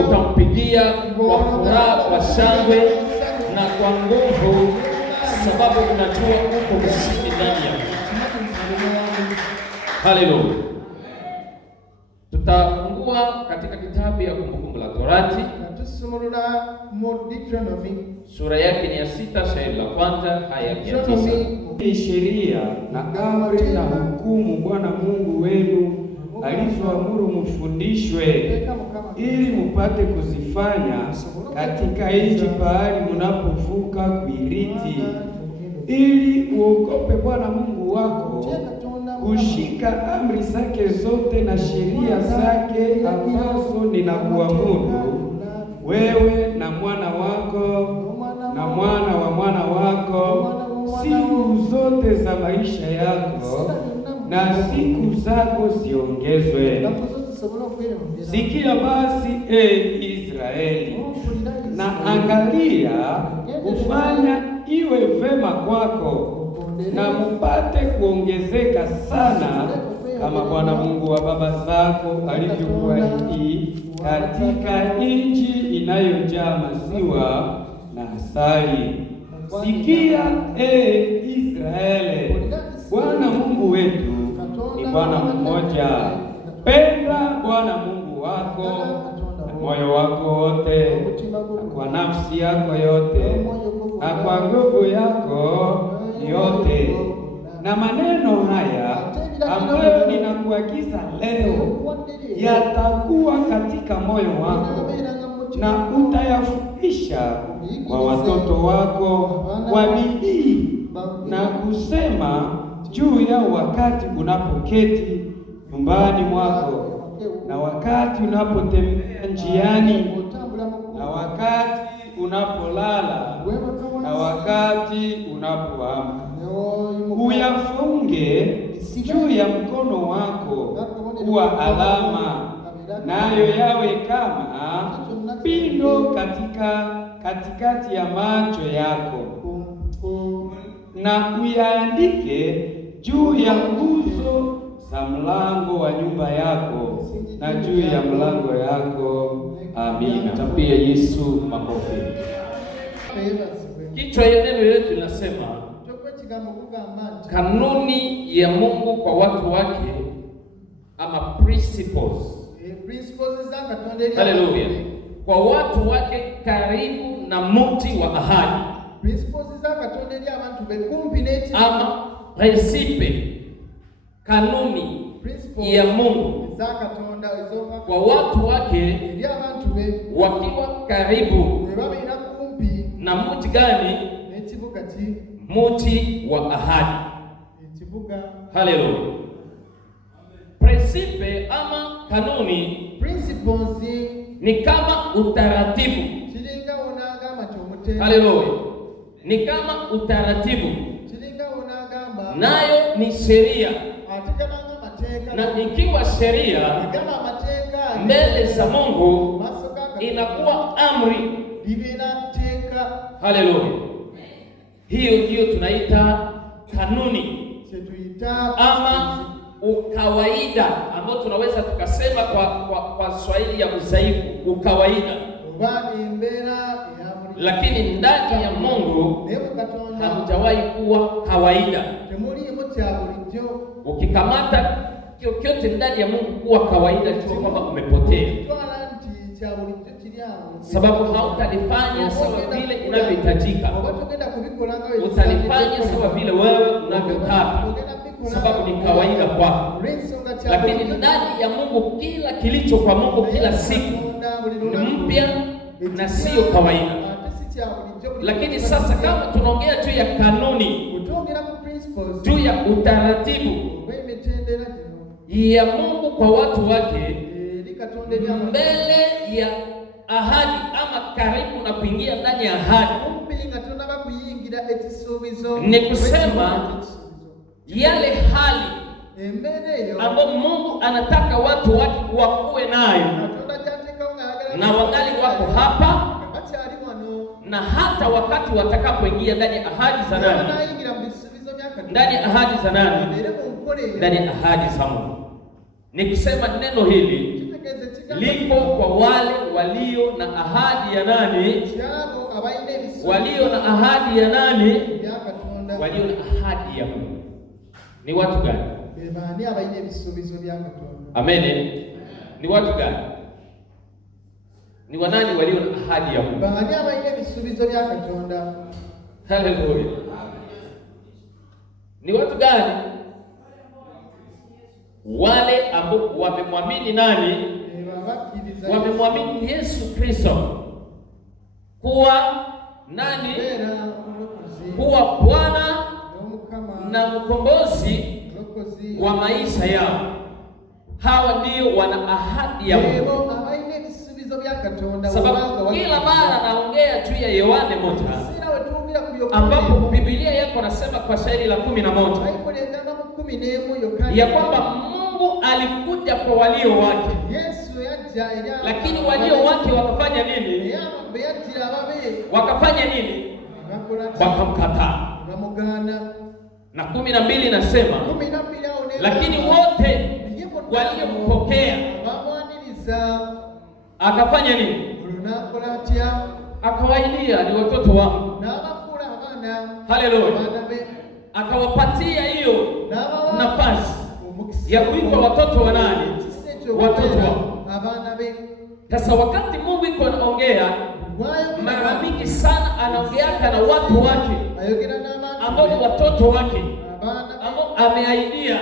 utampigia kwa furaha, kwa shangwe na kwa nguvu, sababu unajua uko mshindi ndani yako. Haleluya. Tutafungua katika kitabu ya Kumbukumbu la Torati, sura yake ni ya 6, shairi la kwanza haya ya 9. Sheria na amri na hukumu Bwana Mungu wenu alizoamuru mfundishwe, ili mupate kuzifanya katika nchi pahali munapovuka kuirithi, ili uogope Bwana Mungu wako, kushika amri zake zote na sheria zake ambazo ninakuamuru wewe na mwana wako na mwana wa mwana wako siku zote za maisha yako, na siku zako ziongezwe. Sikia basi, Israeli, na angalia kufanya iwe vema kwako, na mupate kuongezeka sana, kama Bwana Mungu wa baba zako alivyokuahidi, katika nchi inayojaa maziwa na asali. Sikia, Israeli, Bwana Mungu wetu ni Bwana mmoja. Penda Bwana Mungu wako na moyo wako wote, na kwa nafsi yako yote, na kwa nguvu yako yote. Na maneno haya ambayo ninakuagiza leo yatakuwa katika moyo wako, na utayafundisha kwa watoto wako kwa bidii, na kusema juu ya wakati unapoketi nyumbani mwako, na wakati unapotembea njiani, na wakati unapolala, na wakati unapoamka. Uyafunge juu ya mkono wako kuwa alama, nayo yawe kama pindo katikati ya macho yako, na uyaandike juu ya nguzo za mlango wa nyumba yako na juu ya mlango yako. Amina. Tapia Yesu makofi. Kichwa ya neno letu linasema kanuni ya Mungu kwa watu wake, ama principles. Haleluya. Kwa watu wake karibu na mti wa ahadi, ama principe, kanuni ya Mungu kwa watu wake wakiwa karibu na mti gani? Mti wa ahadi. Haleluya. Principe ama kanuni, ni kama utaratibu. Haleluya. Ni kama utaratibu, nayo ni sheria. Na ikiwa sheria mbele za Mungu inakuwa amri. Haleluya. Hiyo ndiyo tunaita kanuni ama ukawaida, ambao tunaweza tukasema kwa Swahili ya udhaifu, ukawaida. Lakini ndani ya Mungu hamujawahi kuwa kawaida. Ukikamata chochote ndani ya Mungu kuwa kawaida, jua kwamba umepotea, sababu hautalifanya sawa vile inavyohitajika. Utalifanya sawa vile wewe unavyotaka, sababu ni kawaida kwako. Lakini ndani ya Mungu, kila kilicho kwa Mungu kila siku ni mpya na sio kawaida. Lakini sasa kama tunaongea juu ya kanuni, juu ya utaratibu ya Mungu kwa watu wake mbele ya ahadi, ama karibu na kuingia ndani ya ahadi, ni kusema yale hali ambayo Mungu anataka watu wake wakuwe nayo, na wangali wako hapa, na hata wakati watakapoingia ndani ya ahadi za nani? Ndani ya ahadi za nani? Ndani ya ahadi za Mungu. Ni kusema neno hili liko kwa wale walio na ahadi ya nani? Walio na ahadi ya nani? Walio na ahadi ya Mungu. Ni watu gani? Amen. Ni watu gani? Ni wanani walio na ahadi ya Mungu? Haleluya. Ni watu gani? Wale ambao wamemwamini nani? Wamemwamini Yesu Kristo kuwa nani? Kuwa Bwana na mkombozi wa maisha yao. Hawa ndio wana ahadi ya Mungu. Sababu kila mara naongea juu ya Yohane 1 ambapo Biblia yako nasema kwa shairi la 11 ya kwamba Mungu alikuja kwa walio wake, lakini walio wake wakafanya nini? Wakafanya nini? Wakamkataa. Na 12 nasema lakini wote waliompokea akafanya nini? Akawaidia ni watoto wangu. Haleluya. Akawapatia hiyo nafasi ya kuitwa watoto wa nani? Watoto wangu. Sasa wakati Mungu iko anaongea, mara mingi sana anaongeaka na watu wake ambao ni watoto wake ambao ameaidia.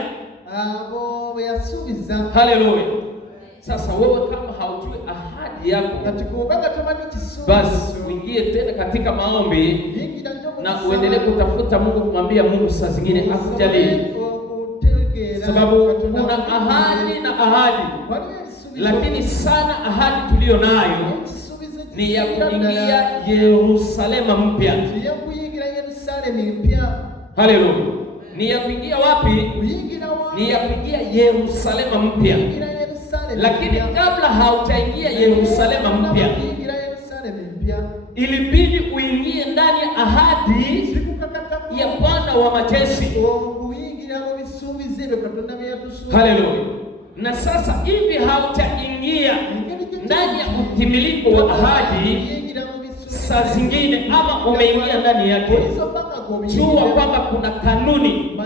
Haleluya. Sasa wewe kama haujui ahadi yako, basi uingie tena katika maombi na uendelee kutafuta Mungu, kumwambia Mungu saa zingine akujalie, sababu kuna ahadi na ahadi, lakini sana ahadi tuliyo nayo ni ya kuingia Yerusalemu mpya. Haleluya. Ni ya kuingia wapi? Ni ya kuingia Yerusalemu mpya. Lakini kabla hautaingia Yerusalemu mpya, ilibidi uingie ndani ya ahadi ya Bwana wa majeshi. Haleluya. Na sasa hivi hautaingia ndani ya utimilifu wa ahadi, saa zingine ama umeingia ndani yake, jua kwamba kuna kanuni,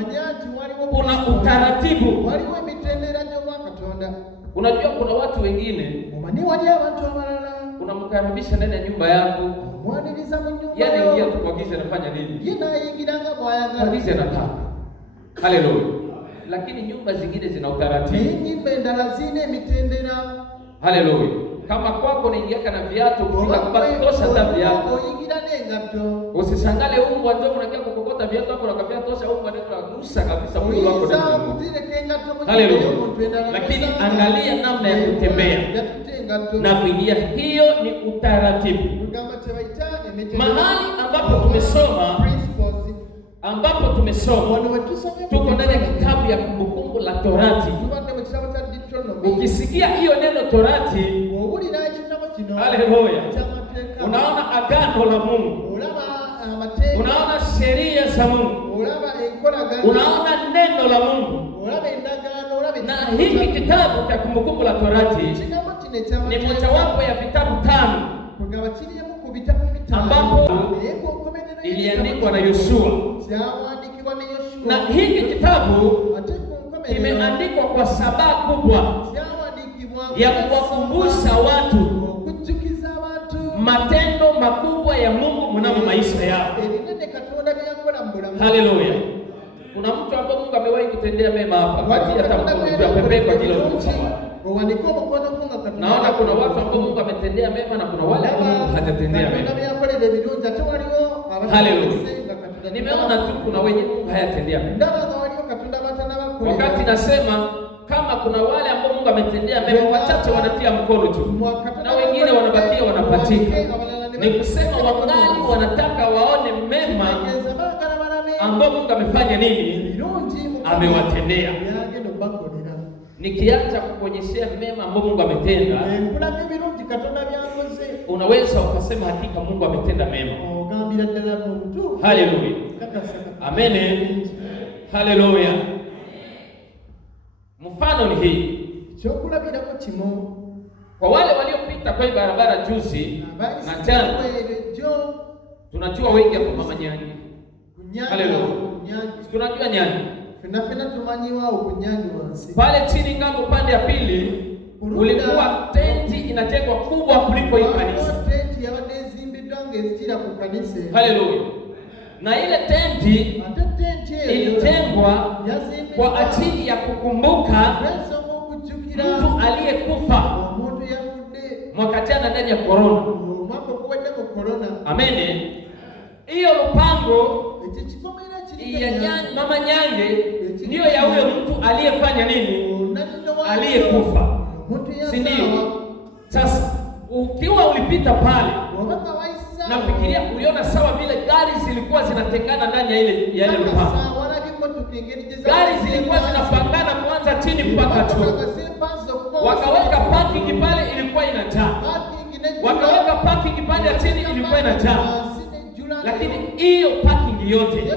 kuna utaratibu. Unajua kuna watu wengine unamkaribisha ndani ya nyumba yako, yaani ingia tu kwa giza, anafanya nini? Kwa giza anataka. Haleluya. Lakini nyumba zingine zina utaratibu. Haleluya. Kama kwako unaingia kana viatu kufika kupatosha hata viatu. Usishangale umbwa ndio unakia kukokota viatu hapo na kabia tosha umbwa ndio unagusa kabisa mwili wako ndio. Haleluya. Lakini angalia namna ya kutembea na kuingia, hiyo ni utaratibu. Mahali ambapo tumesoma tuko ndani ya kitabu ya Kumbukumbu la Torati. Ukisikia hiyo neno Torati, haleluya, unaona agano la Mungu, unaona sheria za Mungu, unaona neno la Mungu. Na hiki kitabu cha Kumbukumbu la Torati ni mojawapo ya vitabu 5 ambapo iliandikwa na Yoshua. Na hiki kitabu kimeandikwa kwa sababu kubwa ya kuwakumbusha watu matendo makubwa ya Mungu mnamo maisha yao. Haleluya. Kuna mtu ambaye Mungu amewahi kutendea mema hapa, hata mtu ya pembeni kwa ajili ya naona kuna watu ambao Mungu ametendea mema na kuna wale ambao Mungu hajatendea mema. Haleluya. Nimeona tu kuna wenye Mungu hayatendea mema. Wakati nasema kama kuna wale ambao Mungu ametendea mema, wachache wanatia mkono tu na wengine wanabakia wanapatika. Ni kusema wangali wanataka waone mema ambao Mungu amefanya nini? Amewatendea. Nikiacha kukuonyeshea mema ambao Mungu ametenda, unaweza ukasema hakika Mungu ametenda mema. Haleluya. Amen. Haleluya. Mfano ni hii. Kwa wale waliopita kwa barabara juzi na jana, tunajua wengi hapo mama Nyanyi. Haleluya. Tunajua Nyanyi. Pale chini ngambo pande ya pili ulikuwa tenti inajengwa kubwa kuliko hii kanisa. Haleluya. Na ile tenti ilijengwa kwa ajili ya kukumbuka mtu aliyekufa mwaka jana ndani ya corona. Amen. Hiyo lupango ya mama Nyange ndio ya huyo mtu aliyefanya nini? Aliyekufa. Si ndio? Sasa ukiwa ulipita pale, nafikiria uliona sawa vile gari zilikuwa zinatengana ndani ya ile lupango. Gari zilikuwa zinapangana kuanza chini mpaka juu. Wakaweka parking pale ilikuwa inajaa. Wakaweka parking pale chini ilikuwa inajaa. Lakini hiyo parking yote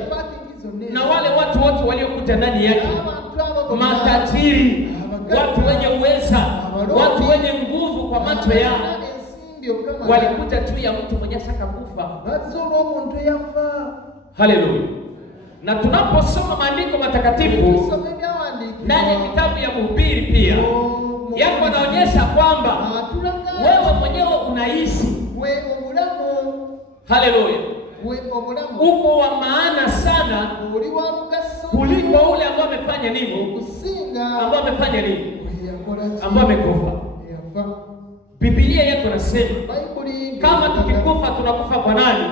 na wale watu wote waliokuja ndani yake, matajiri, watu wenye uweza, watu wenye nguvu kwa macho yao, walikuja juu ya mtu mwenye shaka kufa. Haleluya. Na tunaposoma maandiko matakatifu ndani ya kitabu ya Mhubiri pia yako anaonyesha kwamba wewe mwenyewe unaishi. Haleluya. Uko wa maana sana kuliko ule ambao amefanya nini? Ambao amefanya nini? Ambao amekufa. Biblia yako nasema kama tukikufa tunakufa kwa nani?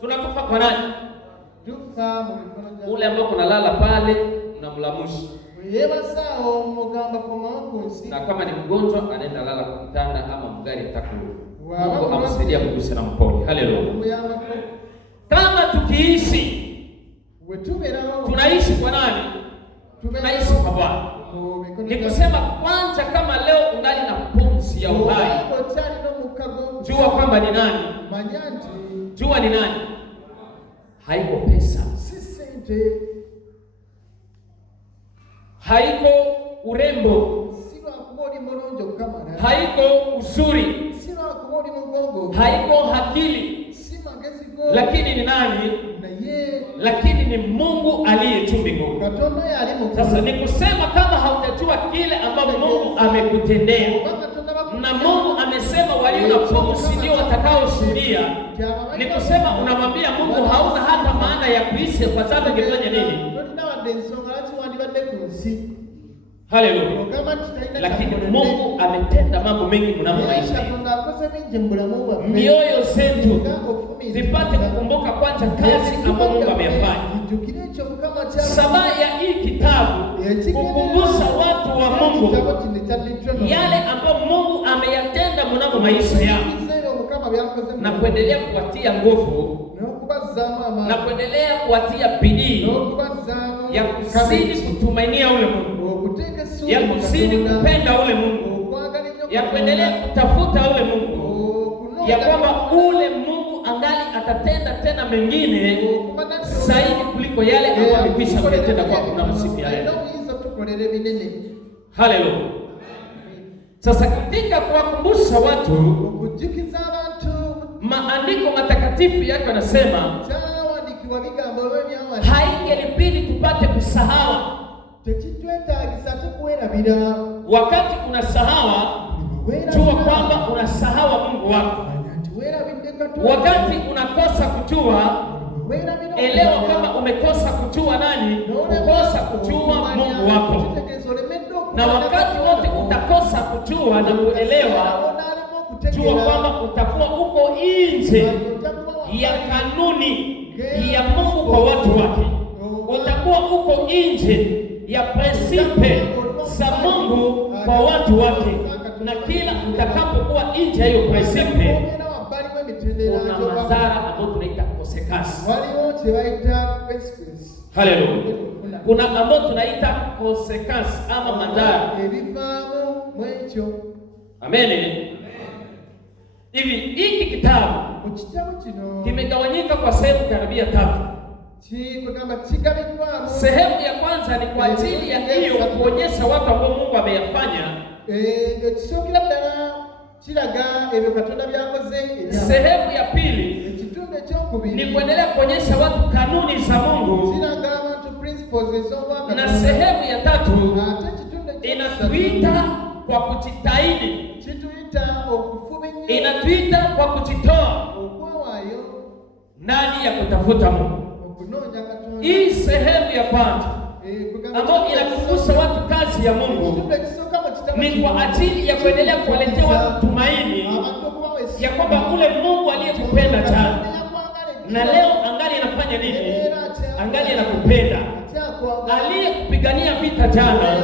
Tunakufa kwa nani? Ule ambao kunalala pale unamlamushi. Na kama ni mgonjwa anaenda lala kwa kitanda ama mgari atakulu. Mungu amsaidia kugusa na mpole. Haleluya. Kama tukiishi tunaishi kwa nani? Tunaishi kwa Bwana. Nikusema kwanza, kama leo ungali na pumzi ya uhai, jua kwamba ni nani? Jua ni nani? Haiko pesa, haiko urembo, haiko uzuri, haiko akili, lakini ni nani? Lakini ni Mungu aliye juu mbinguni. Sasa ni kusema kama hautajua kile ambacho Mungu amekutendea, na Mungu amesema walio na pumzi ndio watakaoshuhudia, ni kusema unamwambia Mungu hauna hata maana ya kuishi, kwa sababu ungefanya nini? Haleluya. Lakini Mungu ametenda mambo mengi mnamo maisha. Mioyo zetu zipate kukumbuka kwanza kazi ambayo Mungu amefanya. Sababu ya hii kitabu kukumbusha watu wa Mungu yale ambayo Mungu ameyatenda mnamo maisha yao, na kuendelea kuwatia nguvu na kuendelea kuwatia bidii ya kuzidi kutumainia ule Mungu, ya kuzidi kupenda ule Mungu, ya kuendelea kutafuta ule Mungu, ya kwamba ule Mungu angali atatenda tena mengine zaidi kuliko yale ambayo amekwisha kutenda kwa kuna siku ya leo. Haleluya. Sasa katika kuwakumbusha watu, maandiko matakatifu yake yanasema haingelibidi tupate kusahau. Wakati unasahau, jua kwamba unasahau Mungu wako. Wakati unakosa kujua, elewa kama umekosa kujua nani? Ukosa kujua Mungu wako. Na wakati wote utakosa kujua na kuelewa, jua kwamba utakuwa uko nje ya kanuni ya Mungu kwa watu wake. Utakuwa uko nje ya prinsipe za Mungu kwa watu wake. Na kila utakapokuwa nje ya hiyo prinsipe, kuna madhara ambayo tunaita consequence. Haleluya. Kuna ambayo tunaita consequence ama madhara. Amen. Hivi hiki kitabu kimegawanyika kwa sehemu karibia 3. Sehemu ya kwanza ni kwa ajili ya hiyo kuonyesha watu ambao Mungu ameyafanya Sehemu ya pili ni kuendelea kuonyesha watu kanuni za Mungu, na sehemu ya tatu inatuita kwa kujitahidi, inatuita kwa kujitoa ndani ya kutafuta Mungu. Hii sehemu ya kwanza ambayo inakumbusha watu kazi ya Mungu ni kwa ajili ya kuendelea kuwaletea watu tumaini ya kwamba ule Mungu aliyekupenda jana na leo angali anafanya nini? Angali anakupenda. Aliyekupigania vita jana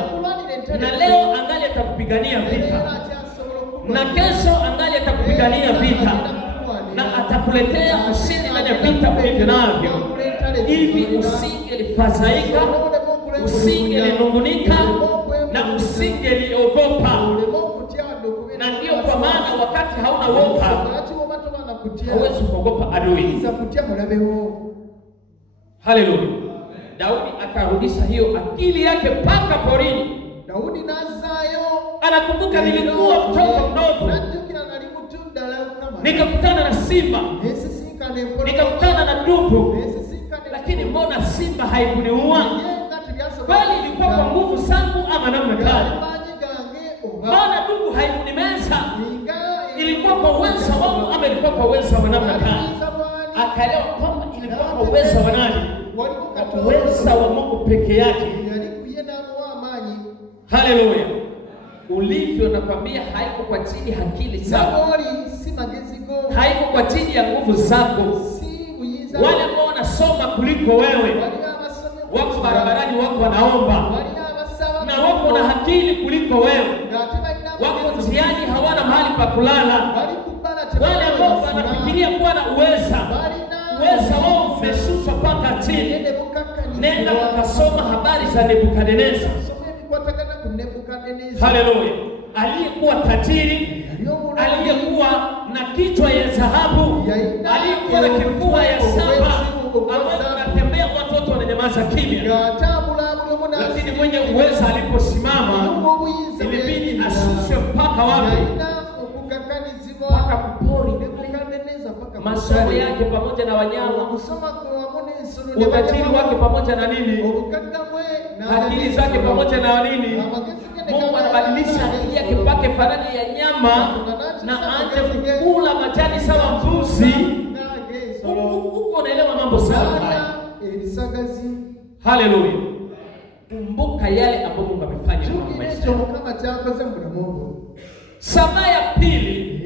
na leo angali atakupigania vita, na kesho angali atakupigania vita, na atakuletea ushindi ndani ya vita ulivyo navyo. Hivi usingelifadhaika, usingelinungunika na usingeliogopa. Na ndio kwa maana wakati hauna woga hauwezi kuogopa adui. Haleluya. Daudi akarudisha hiyo akili yake mpaka porini. Anakumbuka, nilikuwa mtoto mdogo nikakutana na simba, nikakutana na dubu, lakini mbona simba haikuniua? Kwani ilikuwa kwa nguvu zangu ama namna gani? Mbona dubu haikunimeza? Ilikuwa kwa uwezo wangu ama ilikuwa kwa uwezo wa namna gani? Akaelewa kwamba ilikuwa kwa uwezo wa nani? Uwezo wa Mungu peke yake. Haleluya. Ulivyo nakwambia, haiko kwa chini akili zako, haiko kwa chini ya nguvu zako. Wale ambao wanasoma kuliko wewe, wako barabarani, wako wanaomba, na wako na akili kuliko wewe, wako njiani, hawana mahali pa kulala. Wale ambao wanafikiria kuwa na uweza wao umeshushwa mpaka chini. Nenda wakasoma habari za Nebukadneza. Haleluya. Aliyekuwa tajiri, aliyekuwa na kichwa ya dhahabu, aliyekuwa na kifua ya saba, ambaye anatembea watoto wananyamaza kimya, lakini mwenye uweza aliposimama ilibidi ashushwe mpaka wapi? Mpaka kupori. Masomo yake pamoja na wanyama, utajiri wake pamoja na nini, akili zake pamoja na nini. Mungu anabadilisha akili yake mpaka fanani ya nyama, na anje kukula majani sawa mbuzi. Uko unaelewa mambo sawa haya? Haleluya. Kumbuka yale ambayo Mungu amefanya kwa maisha yako. Sababu ya pili,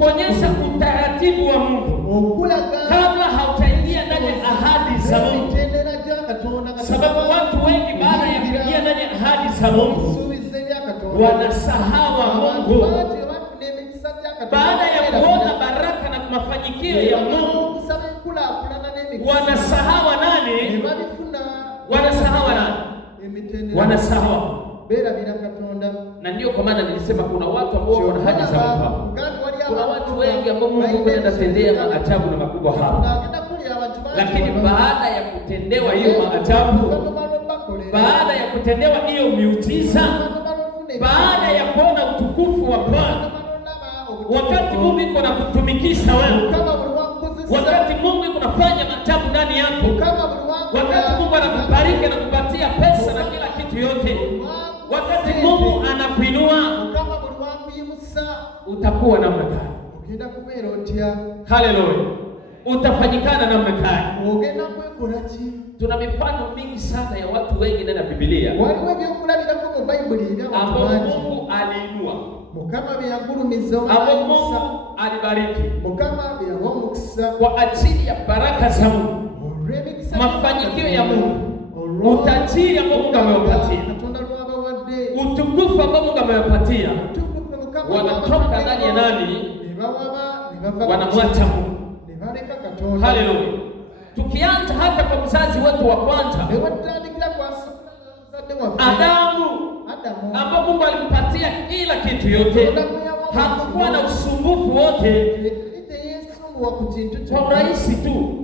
kuonyesha utaratibu wa Mungu kabla hautaingia ndani ya ahadi za Mungu. Sababu watu wengi baada ya kuingia ndani ya ahadi za Mungu wanasahau Mungu. Baada ya kuona baraka na mafanikio ya Mungu wanasahau nani? Wanasahau. Na ndio kwa maana nilisema kuna watu ambao wana ahadi za Mungu. Kuna watu wengi ambao Mungu anatendea maajabu na makubwa hapa, lakini baada ya kutendewa hiyo maajabu, baada ya kutendewa hiyo miujiza, baada ya kuona utukufu wa Bwana, wakati Mungu yuko na kutumikisha wewe, wakati Mungu yuko nafanya maajabu ndani yako, wakati Mungu anakubariki na kupatia pesa na kila kitu yote, wakati Mungu anakuinua, utakuwa namna gani? Haleluya. Utafanyikana namna gani? Tuna mifano mingi sana ya watu wengi ndani ya Biblia ambao Mungu aliinua, ambao Mungu alibariki kwa ajili ya baraka za Mungu, mafanikio ya Mungu, utajiri ambao Mungu amewapatia, utukufu ambao Mungu amewapatia. Wanatoka ndani ya nani? Wanamwacha Mungu. Haleluya. Tukianza hata kwa mzazi wetu wa kwanza Adamu, ambao Mungu alimpatia kila kitu yote, hakuwa na usumbufu wote, kwa urahisi tu,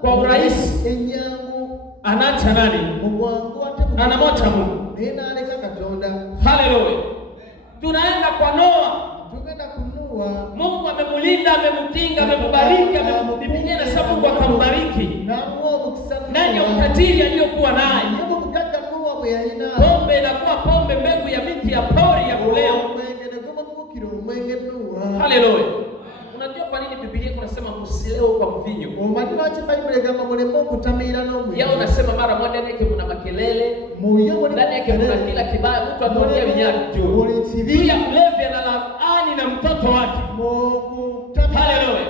kwa urahisi anaacha nani? Anamwacha Mungu. Haleluya. Tunaenda kwa Noa. Tumeenda kunua. Mungu amemlinda, amemkinga, amembariki, Biblia inasema Mungu akambariki. Nani utajiri aliyokuwa naye? Pombe inakuwa pombe, mbegu ya miti ya pori ya kuleo. Haleluya. Unajua kwa nini Biblia inasema msileo kwa mvinyo? Yao unasema mara moja ndani yake kuna makelele, ndani yake kuna kila kibaya, mtu anaongea vinyaki juu. Pia mlevi analaani na mtoto wake. Haleluya.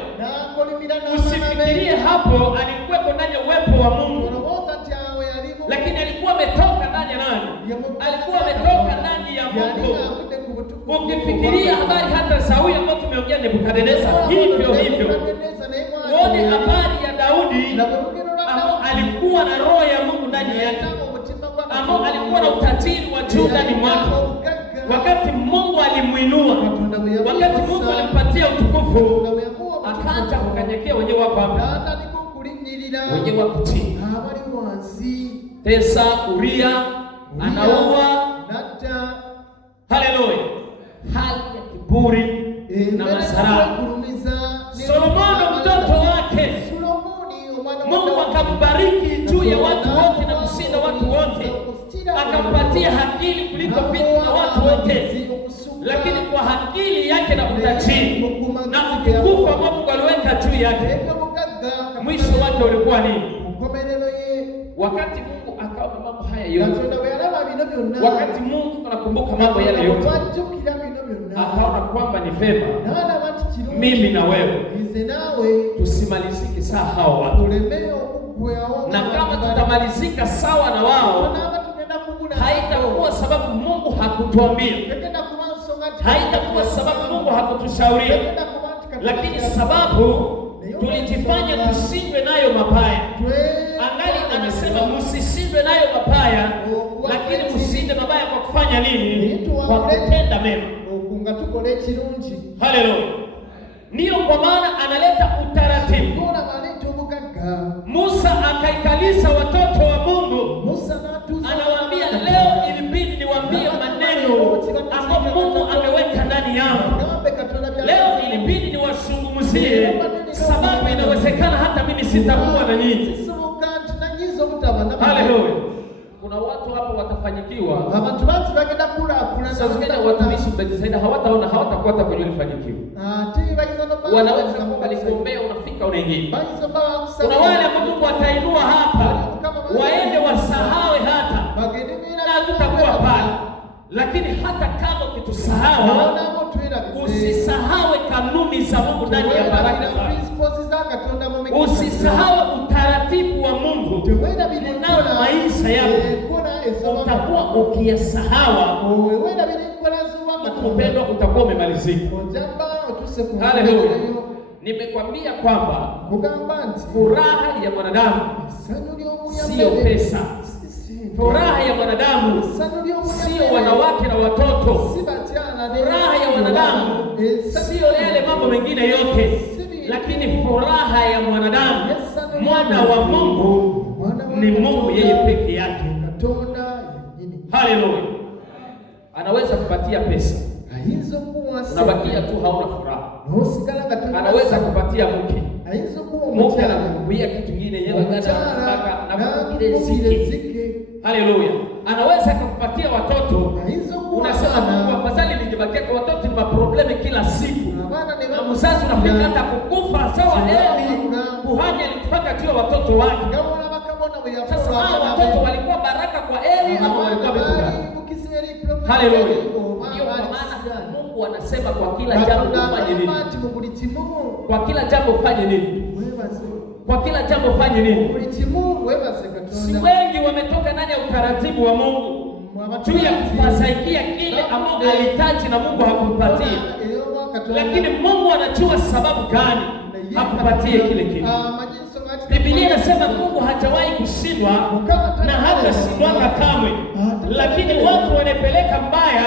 Usifikirie hapo alikuwa ndani ya uwepo wa Mungu. Lakini alikuwa ametoka ndani ya nani? Alikuwa ametoka ndani ya Mungu. Ukifikiria habari hata Sauli ambaye tumeongea Nebukadneza, hivyo uone habari ya Daudi ambao alikuwa na roho ya Mungu ndani yake, ambao alikuwa na utajiri wa juu ndani mwake. Wakati Mungu alimuinua, wakati Mungu alimpatia utukufu, akaanza kukanyekea wenyewe wako hapa, wenyewe wako chini. Tesa, Uria, anaua. Haleluya. Hali ya kiburi na madharau. Solomoni mtoto wake, Mungu akambariki juu ya watu wote na kushinda watu wote, akampatia akili kuliko vitu na watu wote. Lakini kwa akili yake na utajiri na utukufu ambao Mungu aliweka juu yake, mwisho wake ulikuwa nini? Wakati Mungu akaona mambo haya yote, wakati Mungu anakumbuka mambo yale yote, akaona kwamba ni vema mimi na wewe tusimalizike sawa hao watu. Na kama tutamalizika sawa na wao, haitakuwa sababu Mungu hakutuambia, haitakuwa sababu Mungu hakutushauria, lakini sababu tulijifanya tusindwe nayo mabaya. Angali anasema msishindwe nayo mabaya, lakini msinde mabaya kwa kufanya nini? Kwa kutenda mema. Haleluya. Ndiyo kwa maana analeta utaratibu. Musa akaikalisha watoto wa Mungu, anawaambia leo ilibidi niwaambie maneno ambayo Mungu ameweka ndani yangu. Leo ilibidi niwazungumzie, sababu inawezekana hata mimi sitakuwa na nyinyi. Haleluya. Kuna watu hapo watafanyikiwa. Sasa zingine watumishi Bethsaida hawataona, hawatakuwa hata kwenye ilifanikiwa. Wanaweza kukuombea unafika unaingia. Kuna wale ambao Mungu atainua hapa waende wasahawe hata na tutakuwa pale. Lakini hata kama ukitusahau, usisahawe kanuni za Mungu ndani ya baraka zake. Usisahau utaratibu wa Mungu na maisha yako. Utakuwa ukiyasahau, upendo utakuwa umemalizika. Haleluya. Nimekwambia kwamba furaha ya mwanadamu sio pesa. Furaha ya mwanadamu sio wanawake na watoto. Furaha ya mwanadamu sio yale mambo mengine yote, lakini furaha ya mwanadamu, mwana wa Mungu, ni Mungu yeye peke yake. Haleluya. Anaweza kupatia pesa, unabakia tu hauna furaha. Anaweza kupatia mke, mke anakuambia kitu kingine yeye anataka na kukuriziki. Haleluya. Anaweza kukupatia watoto, unasema Mungu afadhali ningebakia kwa watoto, ni maprobleme kila siku. Na mzazi unafika hata kukufa sawa. Kuhani alikufaka juu ya watoto wake. Sasa hao watoto walikuwa baraka kwa Eli ama walikuwa betuka? Haleluya. Ndio kwa maana Mungu anasema kwa kila jambo fanye nini? Kwa kila jambo fanye nini? Kwa kila jambo fanye nini? Si wengi wametoka ndani ya utaratibu wa Mungu juu ya kufasaikia kile ambao alihitaji na Mungu hakumpatia. Lakini Mungu anajua sababu gani hakupatie kile kitu. Biblia inasema Mungu hajawahi kushindwa na hata shindwanga kamwe. Lakini watu wanapeleka mbaya,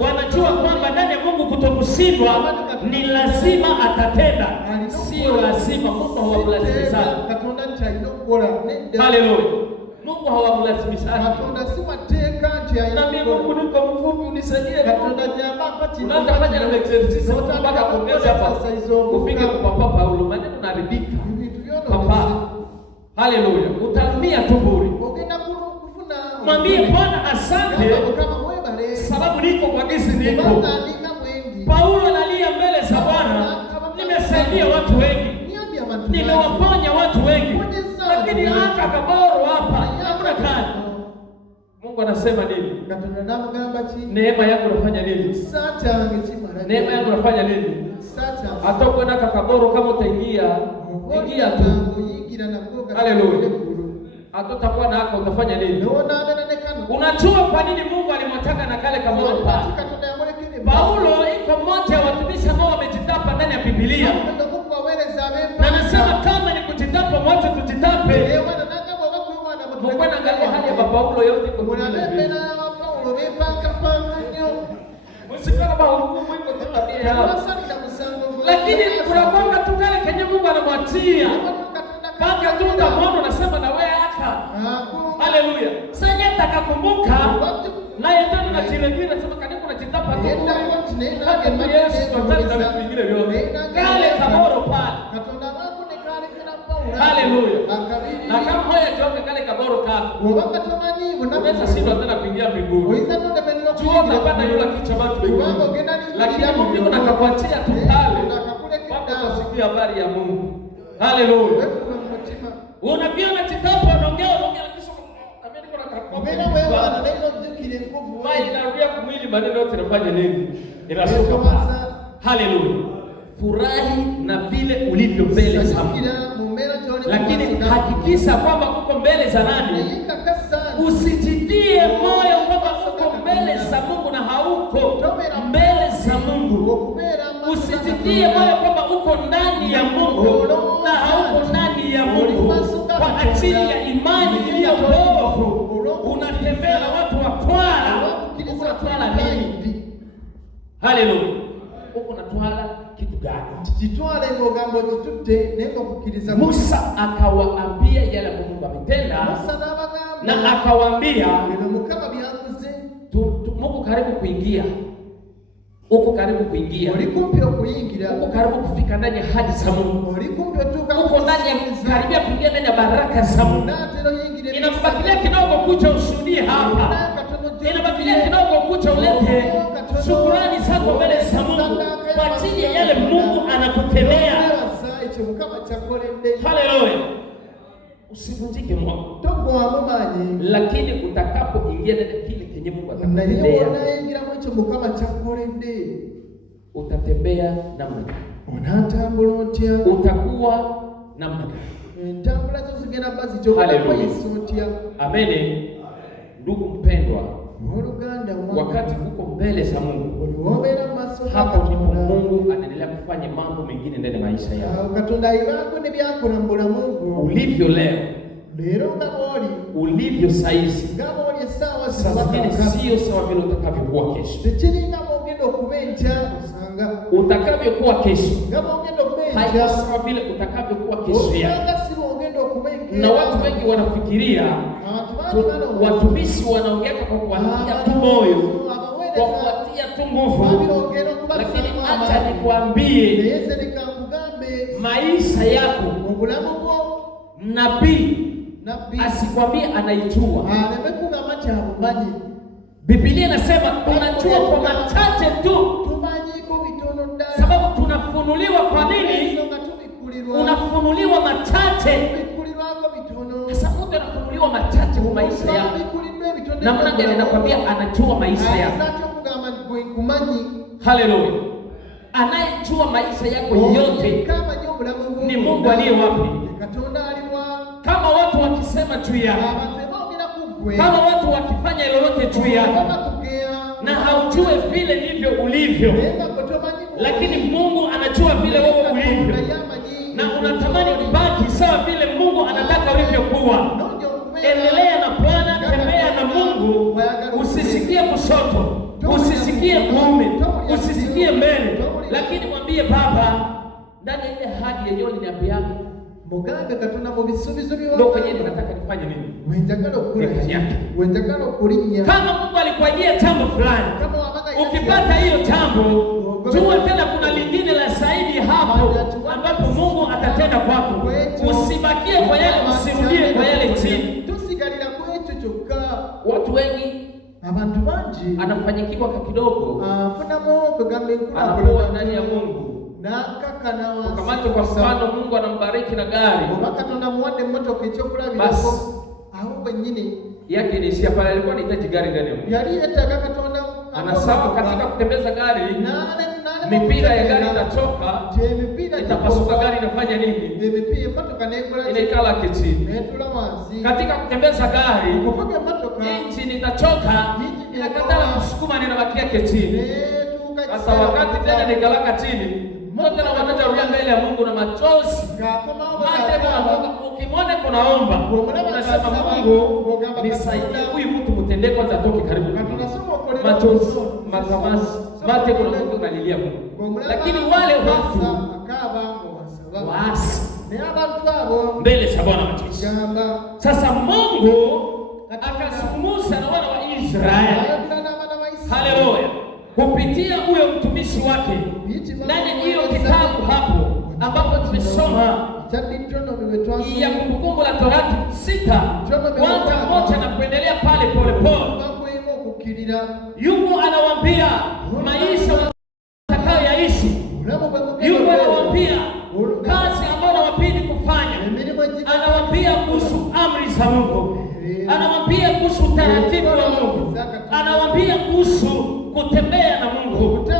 wanajua kwamba ndani ya Mungu kutokushindwa ni lazima atatenda, sio lazima. Mungu hawamlazimisha. Haleluya. Mungu hawamlazimisha. Na mimi Mungu niko mfupi unisaidie. Unatafanya na exercise mpaka kuongeza hapa. Ufike kwa Papa Paulo maneno naribika. Papa. Haleluya. Utatumia tu bure. Mwambie Bwana asante. Sababu niko kwa gisi niko. Paulo analia mbele za Bwana. Nimesaidia watu wengi. Nimewaponya watu wengi. Lakini hata kaboro hapa hakuna kazi. Mungu anasema nini? Neema yako inafanya nini? Neema yako inafanya nini? Hata kwenda kakaboro kama utaingia, ingia tu. Haleluya. Hata utakuwa na hako utafanya nini? Unajua kwa nini Mungu alimwataka na kale kaboro pale? Paulo iko mmoja wa watumishi ambao wamejitapa ndani ya Biblia. Na nasema kama ni kujitapa mwache tujitape. Mungu anaangalia hali ya Paulo yote kwa kuna Paulo vipaka panganyo. Msikana Mungu iko tabia yao. Lakini kuna kwamba tukale kenye Mungu anamwatia. Paka tu utamwona unasema na wewe haka. Haleluya. Sasa atakakumbuka na yeye na chirejira nasema kaniko na jitapa tu. Hadi Yesu tutanda na vingine vyote. Kale kaboro pale. Haleluya. Na kama hoya joke kale kaboro kako. Unaweza shinda tena kuingia mbinguni. Chuo unapata yule kichwa watu mbinguni. Lakini Mungu anakupatia tu pale. Watu wasikie habari ya Mungu. Haleluya. Unapiana kitabu unaongea kisha ameni kuna kakao. Mai inarudia kumwili maneno yote yanafanya nini? Inashuka pale. Haleluya. Furahi na vile ulivyo mbele za Mungu. Lakini hakikisha kwamba uko mbele za nani? Usijitie moyo kwamba uko mbele za Mungu na hauko mbele za Mungu. Usijitie moyo kwamba uko ndani ya Mungu na hauko ndani ya Mungu. Kwa ajili ya imani iliyo mbovu unatembea na watu wa twala. Unatwala nini? Haleluya. Uko natwala kitu gani? Jitwale ngogambo kitute nengo kukiriza. Musa akawaambia yale Mungu ametenda. Na akawaambia Mungu karibu kuingia. Uko karibu kuingia. Uko karibu kufika ndani ya hadi za Mungu. Uko ndani ya karibia kuingia ndani ya baraka za Mungu. Inakubakilia kidogo kuja ushuhudie hapa. Inabakilia kidogo kuja ulete shukrani zako mbele za Mungu kwa ajili ya yale Mungu anakutendea. Haleluya. Usivunjike moyo. Lakini utakapoingia ndani ya kile kenye Mungu atakutendea, utatembea namna gani? Utakuwa namna gani? Haleluya. Amen. Ndugu mpendwa, wakati uko mbele za Mungu, hapo ndipo Mungu anaendelea kufanya mambo mengine ndani ya maisha yako. Ulivyo leo, ulivyo saizi, sasa hivi sio sawa vile utakavyokuwa kesho. Utakavyokuwa kesho haiko sawa vile utakavyokuwa kesho yako. Na watu wengi wanafikiria watumishi wanaongea kwa kuwatia tu moyo, kwa kuwatia tu nguvu. Lakini acha nikwambie, maisha yako nabii asikwambie anaijua. Biblia inasema unajua kwa machache tu. Sababu tunafunuliwa kwa nini? Unafunuliwa machache. Sasa mtu anafunuliwa machache kwa maisha yako. Na Mungu ndiye anakuambia anajua maisha yako. Haleluya. Anayejua maisha yako yote ni Mungu aliye wapi? Kama watu wakisema juu yako, kama watu wakifanya lolote juu yako na haujue vile ndivyo ulivyo, lakini Mungu anajua vile wewe ulivyo na unatamani ubaki sawa vile Mungu anataka ulivyokuwa, endelea na Bwana, tembea na Mungu. Usisikie kushoto, usisikie kuume, usisikie mbele, lakini mwambie Baba, ndani ile hadi yenyewe niliambiana Mugambe Katonda mu bisubizo byo. Ndio kwenye nataka nifanye nini? Wenjakalo kula. Wenjakalo kulinya. Kama Mungu alikuajia jambo fulani, ukipata hiyo jambo, jua tena kuna lingine la zaidi hapo ambapo Mungu atatenda kwako. Usibakie kwa yale, usirudie kwa yale chini. Tusigalira kwecho chokka. Watu wengi abantu banji anafanyikiwa kwa kidogo, funamo kugambe anakuwa ndani ya Mungu. Na kaka na wasi. Kama kwa mfano Mungu anambariki na gari. Katonda muwande motoka ichokula bilako. Ahubwo nyine yake ni sia pale, alikuwa anahitaji gari gani? Yali yetaka Katonda anasema katika kutembeza gari, mipira ya gari itachoka, itapasuka, gari inafanya nini? Inaikala kichini. Katika kutembeza gari, injini itachoka, inakatala kusukuma, inabakia kichini. Sasa wakati tena nikalaka chini, moto na wanaja rudia mbele ya Mungu na machozi. Ukimwone kunaomba, unasema Mungu nisaidie huyu mtu, mtendee kwanza atoke karibu na mimi. Machozi, makamasi, mate kuna Mungu analilia Mungu. Lakini wale watu waasi mbele za Bwana machozi. Sasa Mungu akazungumza na wana wa Israeli. Haleluya. Kupitia huyo mtumishi wake ndani hiyo kitabu hapo ambapo tumesoma ya Kumbukumbu la Torati 6:1 na kuendelea pale pole pole. Yuko anawaambia maisha watakayoishi. Yuko anawaambia kazi ambayo anawapidi kufanya. Anawaambia kuhusu amri za Mungu. Anawaambia kuhusu taratibu wa Mungu. Anawaambia kuhusu kutembea na Mungu.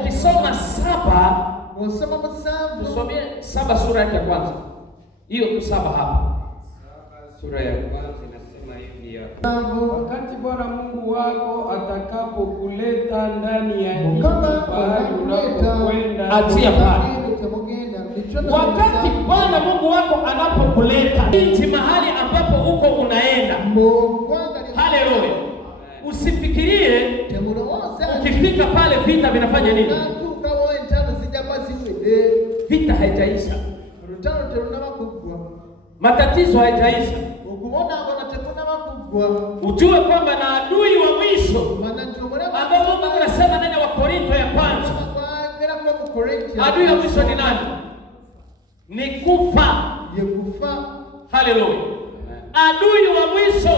Ukisoma 7, tusomee 7 sura ya kwanza. Hiyo tu 7 hapa. Sura ya kwanza inasema hivi: wakati Bwana Mungu wako atakapokuleta ndani ya nchi pahali unapokwenda. Atia pale. Wakati Bwana Mungu wako anapokuleta nchi mahali ambapo uko unaenda. Haleluya. Usifikirie ukifika pale vita vinafanya nini? Vita haijaisha. Matatizo haijaisha. Ujue kwamba na adui wa mwisho ambao Mungu anasema ndani ya Wakorintho ya kwanza. Adui wa mwisho ni nani? Ni kufa. Haleluya. Adui wa mwisho.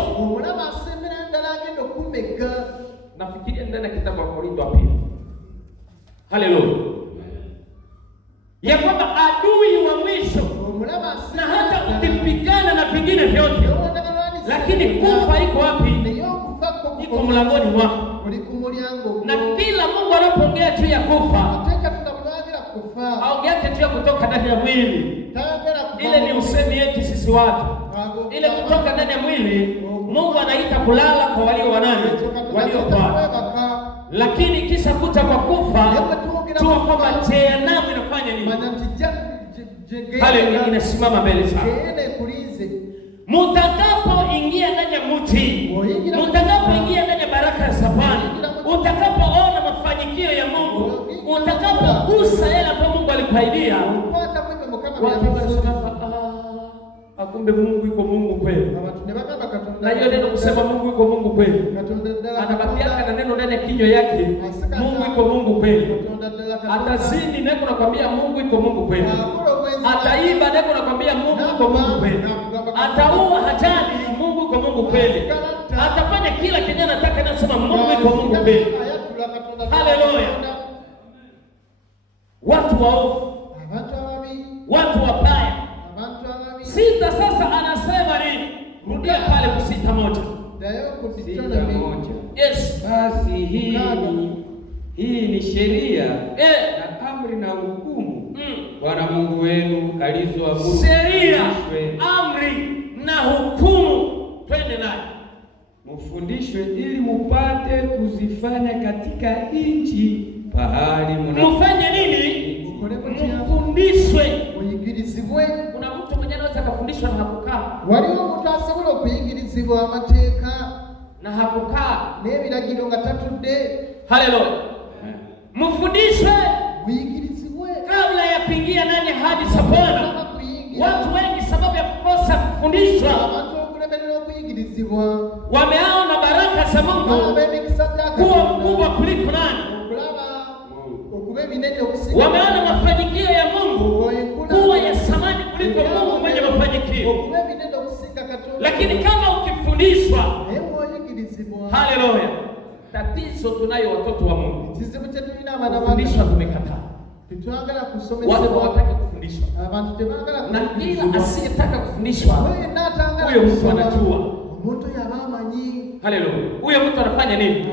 Nafikiria ndani ya kitabu cha Wakorintho wa pili. Haleluya. Ya kwamba adui wa mwisho, na hata ukipigana na vingine vyote, lakini kufa iko wapi? Iko mlangoni mwako. Na kila Mungu anapoongea juu ya kufa, aongea juu ya kutoka ndani ya mwili. Ile ni usemi yetu sisi watu. Ile kutoka ndani ya mwili, Mungu anaita kulala kwa walio wanani? Waliopaa. Lakini kisha kuja kwa kufa, tuwa kwamba jehanamu inafanya nini? Haleluya, inasimama mbele sana. Mutakapoingia ndani ya mti, mutakapoingia ndani ya baraka za Bwana, utakapoona mafanikio ya Mungu, utakapogusa yale ambayo Mungu alikuahidia, akumbe Mungu yuko Mungu kweli. Na hiyo neno kusema Mungu yuko Mungu kweli, anabakiaka na neno ndani ya kinywa yake. Mungu yuko Mungu kweli. Atazini neno nakwambia Mungu yuko Mungu kweli. Ataiba neno nakwambia Mungu yuko Mungu kweli. Ataua hajali, Mungu yuko Mungu kweli. Atafanya kila kitu anataka, nasema Mungu yuko Mungu kweli. Haleluya. Watu waovu, watu wabaya. 6 sasa anasema nini? Rudia pale kwa 6:1. Yes. Basi hii ni sheria na amri na hukumu Bwana Mungu wenu alizoamuru. Sheria, amri na hukumu, twende naye. Mufundishwe ili mupate kuzifanya katika nchi pahali mufanye nini? Mufundishwe. Kuna mtu mwenye anaweza kufundishwa na hakukaa. Waliwo mtu asobola okuyigirizibwa amateeka na hakukaa n'ebiragiro nga tatudde. Haleluya. Mufundishwe, muyigirizibwe kabla ya kuingia ndani hadi za Bwana. Watu wengi kufundishwa, wameona baraka za Mungu kuwa mkubwa kuliko nani? Wameona mafanikio ya Mungu kuwa ya samani kuliko Mungu mwenye mafanikio. Lakini kama ukifundishwa, haleluya. Tatizo tunayo watoto wa Mungu, kufundishwa tumekataa. Watu hawataka kufundishwa, na kila asiyetaka kufundishwa, huyo mtu anajua. Haleluya. Huyo mtu anafanya nini?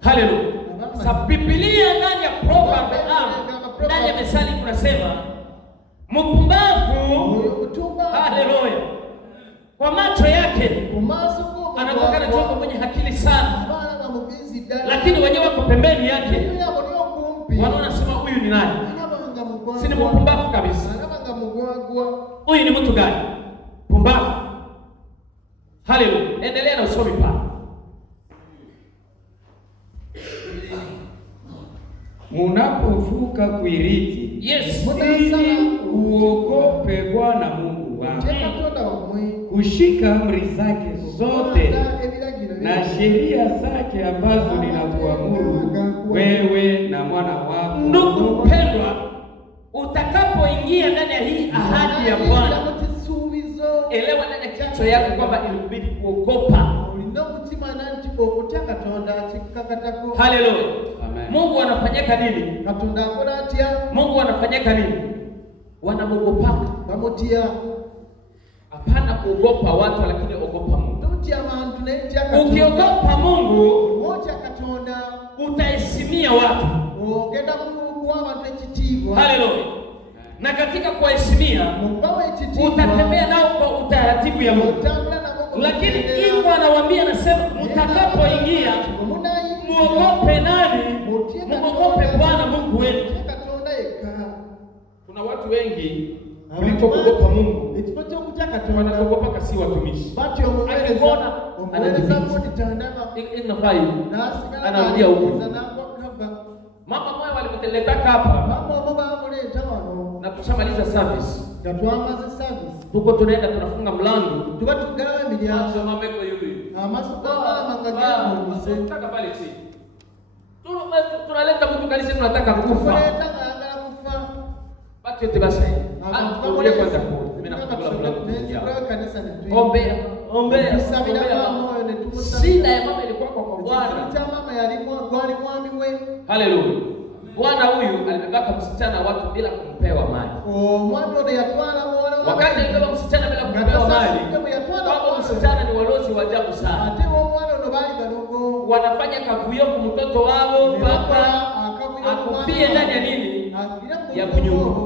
Haleluya. Sa Biblia ndani ya Proverbs, ndani ya Methali kunasema mpumbavu, haleluya, kwa macho yake anakuwa anatoka mwenye akili sana, lakini wenyewe wako pembeni yake wanaona sema huyu ni nani? Si ni mpumbavu kabisa. Huyu ni mtu gani? Pumbavu. Haleluya. Endelea na usomi pale. Munapovuka kuirithi, yes, uogope Bwana Mungu wako, kushika amri zake zote na sheria zake ambazo ninakuamuru wewe na mwana wako. Ndugu mpendwa, utakapoingia ndani ya hii ahadi ya Bwana, elewa ndani ya kichwa yako kwamba ilikubidi kuogopa. Haleluya. Mungu anafanyika nini? Mungu anafanyika nini? Wanamogopaka. Hapana kuogopa watu, lakini ogopa Mungu. Ukiogopa Mungu, utaheshimia watu. Haleluya. Na katika kuheshimia, utatembea nao kwa utaratibu ya Mungu. Lakini iko anawaambia, anasema mtakapoingia, muogope nani? Muogope Bwana Mungu wenu. Kuna watu wengi kuliko kuogopa Mungu, wanaogopa kasi watumishi. Akiona anarudia huko. Mama mmoja walimteleta hapa, na tushamaliza service. Tuko tunaenda tunafunga mlango. Mama yuko yule. Tunataka pale chini. Tunaleta mtu kanisa, tunataka kufa. Baki yote basi. Tunakuja kwanza kwa. Mimi nafunga mlango. Ombea. Shida ya mama ilikuwa kwa Bwana. Haleluya. Bwana huyu alibebaka msichana watu bila kumpewa mali. Wakati alibeba msichana bila kumpewa mali, baba msichana ni walozi wa ajabu sana. Wanafanya kavuyo kwa mtoto wao mpaka akufie ndani ya nini? Ya kunyumba.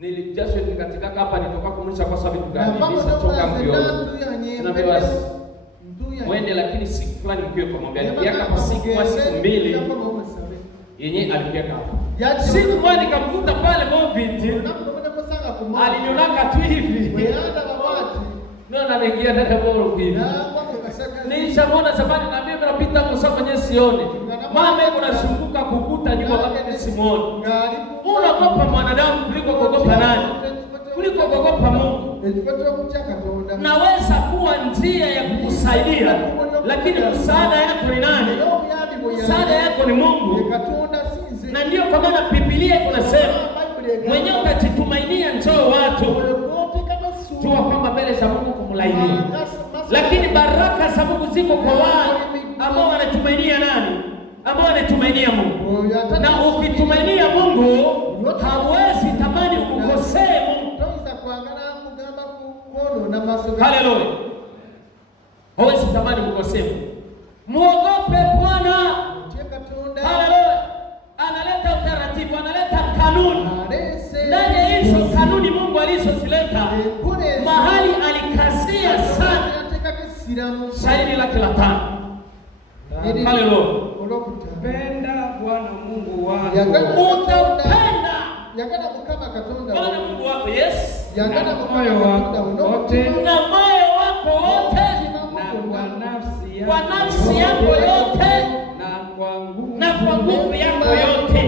Nilijasho nikatika hapa nitoka kumlisha kwa sababu gani? Nishachoka mbio. Tunapewa mwende, lakini siku fulani mkiwe pamoja. Yaka kwa siku mbili yenye alipiga hapa. Siku moja nikamkuta pale Moviti. Alinionaka tu hivi. Ndio anaingia ndani ya bolo hivi. Nilishamona zamani na mimi napita kwa sababu nyenye sione. Mama yuko anazunguka kukuta nyumba yake simuone. Unaogopa mwanadamu kuliko kuogopa nani? Kuliko kuogopa Mungu. Naweza kuwa njia ya kukusaidia, lakini msaada yako ni nani? Msaada yako ni Mungu. Na ndio kwa maana Biblia inasema mwenyewe utajitumainia njoo watu. Jua kwamba mbele za Mungu kumlainia. Lakini baraka za Mungu ziko kwa wale ambao wanatumainia nani? Ambao wanatumainia Mungu. Na ukitumainia Mungu, hauwezi tamani ukosee Mungu. Haleluya. Hauwezi tamani ukosee Mungu. Muogope Bwana. Haleluya. Analeta utaratibu, analeta kanuni. Ndani ya hizo kanuni Mungu alizozileta, mahali alikazia sana shairi lake la 5. Haleluya. Penda Bwana Mungu wako. Utapenda Bwana Mungu wako, yes. Na moyo wako wote. Na moyo wako wote. Na kwa nafsi yako yote. Na kwa nguvu yako yote.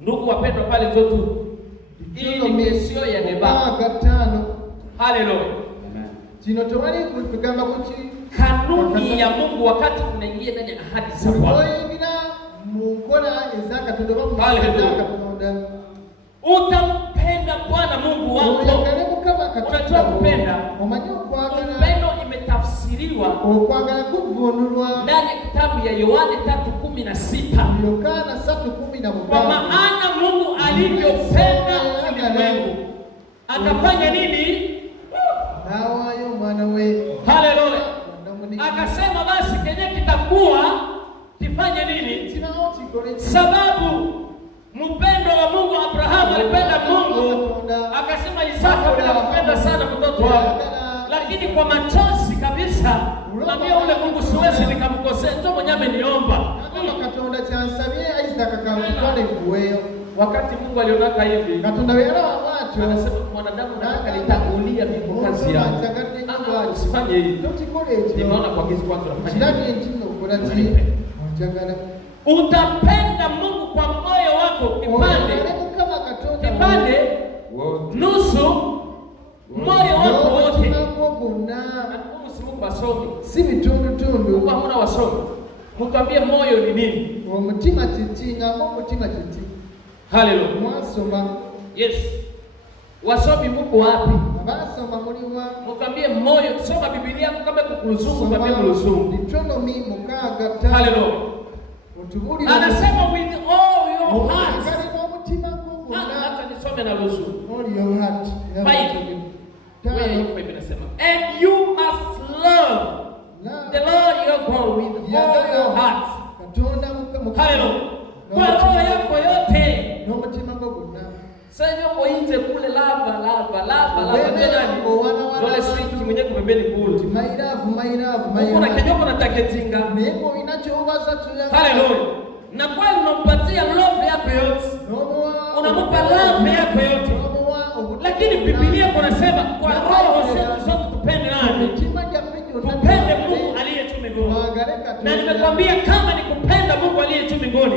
Ndugu wapendwa, pale ndio tu Hii ni kesho ya deba. Haleluya. Kino tewali kugamba kuki kanuni ya Mungu wakati unaingia ndani ya ahadi za Bwana. Utampenda Bwana Mungu wako. Unajua kupenda. Upendo imetafsiriwa ndani ya kitabu ya Yohane 3:16. Kwa maana Mungu alivyopenda ulimwengu akafanya nini? Nawayo mwana we. Haleluya. Akasema basi kenye kitakuwa kifanye nini? Sababu mpendo wa Mungu, Abrahamu alipenda Mungu, akasema Isaka bila kupenda sana mtoto wake. Lakini kwa machozi kabisa, mwambie ule Mungu siwezi nikamkosea, ndio mwenye ameniomba. Katonda chansabye Isaka kamutwale kuweyo. Wakati Mungu alionaka hivi, Katonda wera watu anasema mwanadamu nataka nitangulia mimi kazi yako. Usifanye hivi. Nimeona kwa kizi kwanza unafanya. Utapenda Mungu kwa moyo wako kipande nusu moyo wako wote. Mungu wasomi. Si vitundu. Kwa hamuna wasomi. Mtuambie moyo ni nini? Umutima titi na umutima titi. Haleluya. Mwasoma. Yes. Wasomi mko wapi? Abasoma muliwa. Mtuambie moyo, soma Biblia kama kukuluzungu kwa Biblia. Deuteronomy mukaga. Haleluya. Anasema with all your heart. Hata nisome na luzu. All your heart. Wewe inasema and you must love the Lord your God with all your heart. Haleluya. Kwa roho yako yote. Sasa yuko nje kule lava. Wale swiki mwenye kupembeni kule. Mairavu. Kuna kinyoko na targetinga. Mungu inachowaza tu. Haleluya. Na kweli unampatia love yako yote. Unampa love yako yote. Lakini Biblia kunasema kwa roho zetu zote tupende nani? Tupende Mungu aliye juu mbinguni. Na nimekwambia kama ni kupenda Mungu aliye juu mbinguni,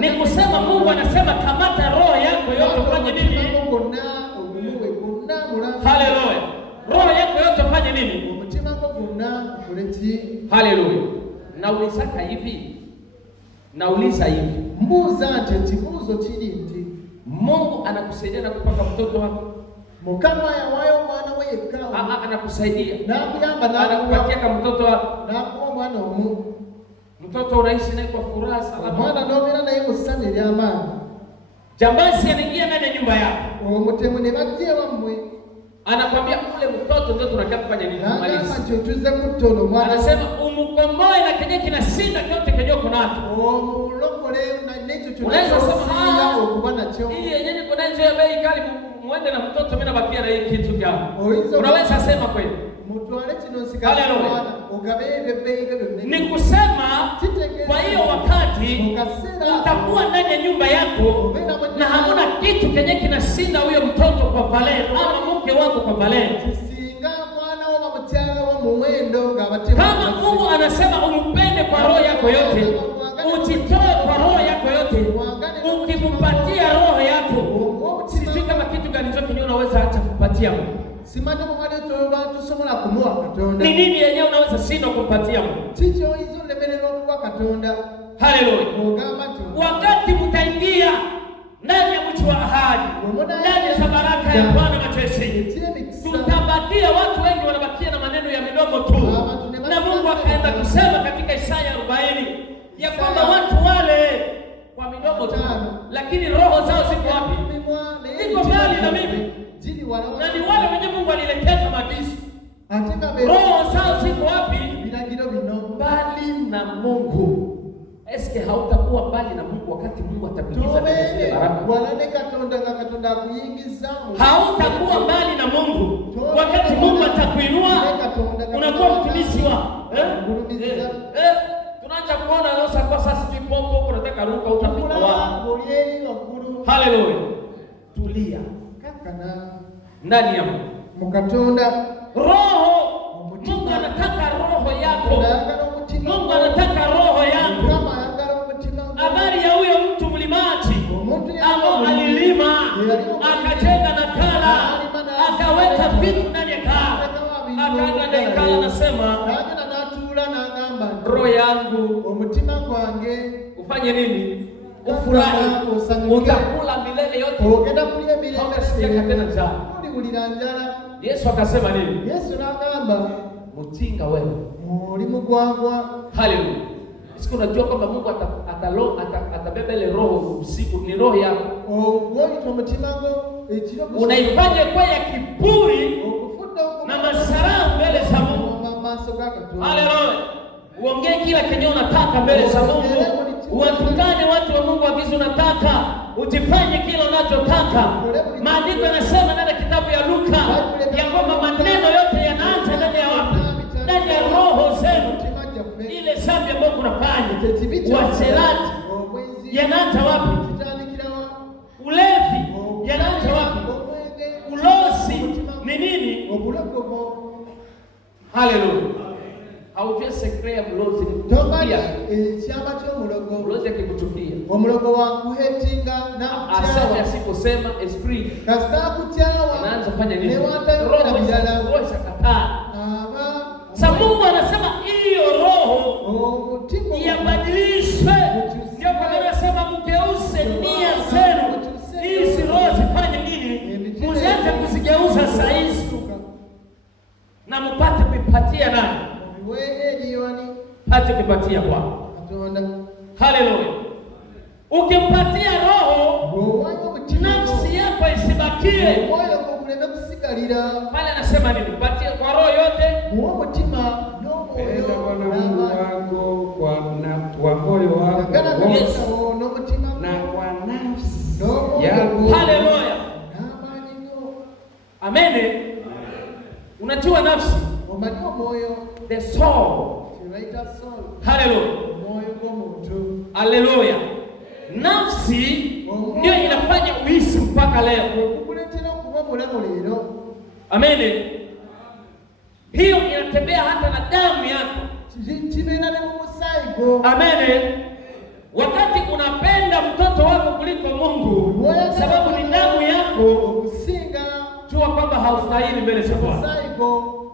ni kusema Mungu anasema kamata roho yako yote ufanye nini? Haleluya. Roho yako yote ufanye nini? Haleluya. Nauliza hivi. Mbuza ate kibuzo kiri nti Mungu anakusaidia na kupanga mtoto wako? Mukama yawayo mwana we yekka. Anakusaidia. Nakuyamba na anakupatia kama mtoto wako. Nakuwa mwana omu. Mtoto unaishi naye kwa furaha salama. Mwana nobera naye musani ly'amaani. Jambazi anaingia ndani ya nyumba yako. Omutemu ne bajje wamwe. Anakwambia ule mtoto ndio tunataka kufanya nini? Anasema umukomboe na kenye kinasinda kyote kenye uko nacho. Unaweza sema hii yenyewe niko nayo ya bei kali, muende na mtoto, mimi nabakia na hii kitu kyako. Unaweza sema kweli? Ni kusema kwa hiyo wakati utakuwa ndani ya nyumba yako na hamuna kitu kenye kinasinda huyo mtoto kwa vale ama mke wako kwa vale. Kama Mungu anasema umpende kwa roho yako yote, ujitoe kwa roho yako yote, ukimpatia roho yako, sijui kama kitu gani chote kinyo unaweza hata kupatia Mungu. Simanyi mwale toba tusomola kumuwa Katonda. Ni nini yenyewe unaweza shindwa kumpatia Mungu? Chicho hizo lemelelo kwa Katonda. Haleluya. Ogamba tu. Wakati mtaingia ndani ya mji wa ahadi, ndani ya baraka ya Bwana majeshi, tutabakia watu wengi wanabakia na maneno ya midomo tu. Na Mungu akaenda kusema katika Isaya 40 ya kwamba watu wale kwa midomo tu, lakini roho zao ziko wapi? Ziko mbali na mimi. Na ni wale wenye Mungu alilekeza maagizo. Roho zao ziko wapi? Mbali na Mungu. Eske hautakuwa mbali na Mungu wakati Mungu atakuingiza ndani ya baraka? Hautakuwa mbali na Mungu wakati Mungu atakuinua, unakuwa mtumishi wa tunaanza kuona leo kwa sasa tuipopo unataka ruka utafika wapi? Haleluya. Tulia ndani ya Mkatonda roho. Mungu anataka roho yako. Mungu anataka roho yako. Habari ya huyo mtu mlimaji ambao alilima akajenga akaweka vitu ndani ya gari, akaenda ndani anasema, roho yangu, umutima gwange ufanye nini? Ufurahi, utakula milele yote. Ogenda kulia milele tena njaa. Ulibulira njala. Yesu akasema nini? Yesu n'agamba, mjinga wewe, oli mugwagwa. Haleluya. Siku unajua kwamba Mungu atabeba ile roho usiku, ni roho yako. Unaifanya kwa ya kiburi na masarau mbele za Mungu. Haleluya. Uongee kila kenye unataka mbele za Mungu. Uwatukane watu wa Mungu agizo unataka. Ujifanye kila unachotaka. Maandiko yanasema ndani ya kitabu ya Luka ya kwamba maneno yote yanaanza ndani ya wapi? Ndani ya roho zenu. Ile dhambi ambayo unafanya, uasherati yanaanza wapi? Ulevi yanaanza wapi? Ulozi ni nini? Haleluya. Haujui sekre ya mlozi ni kuchukia. Chama cha mulogo. Mlozi akikuchukia. Omulogo wa kuhetinga na kuchawa. Asante asiposema esprit. Kasta kuchawa. Anaanza fanya nini? Roho shakataa. Sa Mungu anasema hiyo roho yabadilishwe. Ndio kwa maana anasema mgeuze nia zenu. Hizi roho zifanye nini? Msianze kuzigeuza saa hizi. Na mpate kuipatia nani? Pate kupatia Bwana. Haleluya. Ukimpatia roho, nafsi yako isibakie. Pale anasema nini? Patia kwa roho yote. Penda Bwana Mungu wako kwa moyo wako na kwa nafsi yako. Haleluya. Amen. Unajua nafsi? The soul. Haleluya. Haleluya. Nafsi ndio inafanya uishi mpaka leo. Amen. Hiyo inatembea hata na damu yako. Amen. Wakati unapenda mtoto wako kuliko Mungu, sababu ni damu yako, jua kwamba haustahili mbele za Bwana.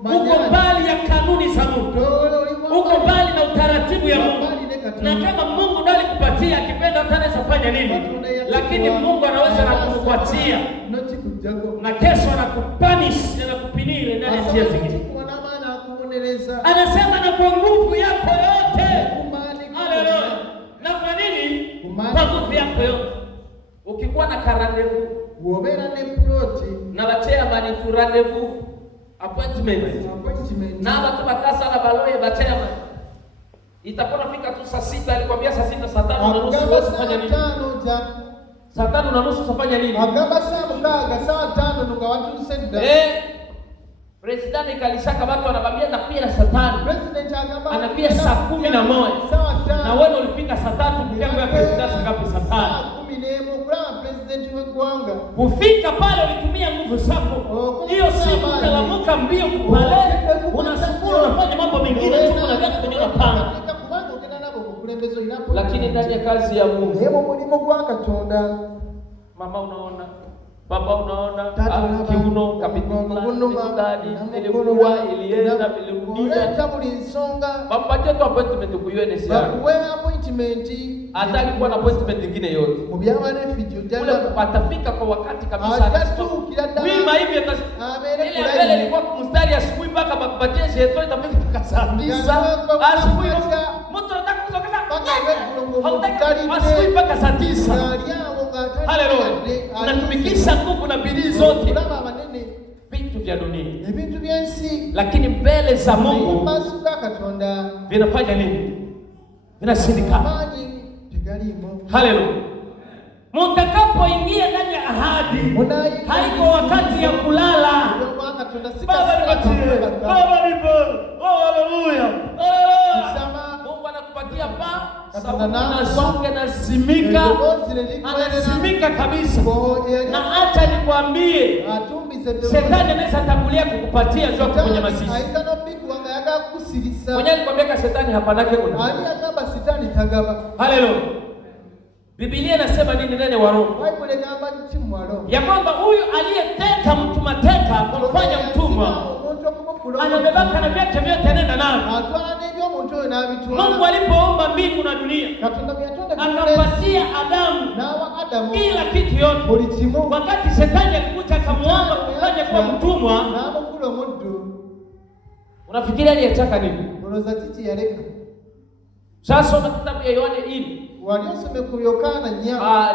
Uko mbali ya kanuni za Mungu. Uko mbali na utaratibu ya Mungu. Na kama Mungu ndiye alikupatia, akipenda atanaweza fanya nini? Lakini Mungu anaweza na kukupatia. Na kesho anakupunish, anakupinire ndani ya njia zingine. Anasema na kwa nguvu yako yote. Haleluya. Na kwa nini? Kwa nguvu yako yote. Ukikuwa na karandevu, uobera ne ploti na bachea mani tu rendezvous appointment. Na watu bakasa na baloye bachea mani. Itakuwa nafika tu saa 6, alikwambia saa 6, saa 5:30 usifanye nini? Saa 5:30 usifanye nini? Agamba saa mukaga saa 5 nuka watu senda. President kalishaka watu wanabambia na pia saa 5. President agamba anapia saa 11. Saa 5. Na wewe ulifika saa 3 mjengo ya president ngapi saa 5? Saa 10 nemo kwa president wekwanga. Kufika pale ulitumia nguvu zako. Hiyo siku utalamuka mbio pale. Unasukuru unafanya mambo mengine tu na gani kwenye unapanga. Lakini ndani ya kazi ya Mungu. Nemo mulimo kwa Katonda. Mama unaona, baba unaona, kiuno kapitula, ilikuwa ilienda ilirudia. Tabuli nsonga. Bampatie tu appointment ku UNHCR. Bakuwe appointment. Hata alikuwa na appointment nyingine yote. Mubyama refugee jana atafika kwa wakati kabisa. Wima hivi ile mbele ilikuwa mstari asubuhi mpaka bakupatie sheto itafika mpaka saa 9. Asubuhi mtu anataka kusogeza. Asubuhi mpaka saa 9. Haleluya. Unatumikisha nguvu na bidii zote. Vitu vya dunia. Vitu vya nsi. Lakini mbele za Mungu masuka Katonda vinafanya nini? Vinashindikana. Haleluya. Mtakapoingia ndani ya ahadi, haiko wakati ya kulala. Baba nipo. Haleluya. Mungu anakupatia sababu anazimika. Anazimika kabisa. Na hata nikwambie, Shetani anaweza tangulia kukupatia zote kwenye masisi. Mwenye alikwambia Shetani hapanake kuna. Haleluya. Biblia inasema nini ndani ya Waroma? Ya kwamba huyu aliyeteka mtu mateka kumfanya mtumwa anabebaka na vyake vyote anaenda navyo. Mungu alipoumba mbingu na dunia akampatia Adamu kila kitu yote. Wakati Shetani alikuja akamuomba kufanya kuwa mtumwa, unafikiria aliyetaka nini? Sasa soma kitabu ya Yohane 4.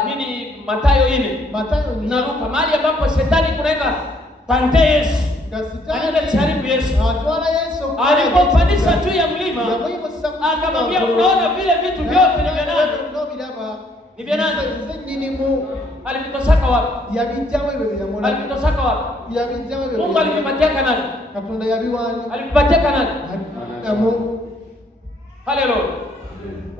Nini Mathayo 4. Na Luka, mahali ambapo Shetani kunaenda pande Yesu. Anaenda karibu Yesu. Alipopandisha juu ya mlima, akamwambia unaona vile vitu vyote ni vya nani? Ni vya nani? Alimtosaka wapi? Alimtosaka wapi? Mungu alimpatia nani? Alimpatia nani? Haleluya.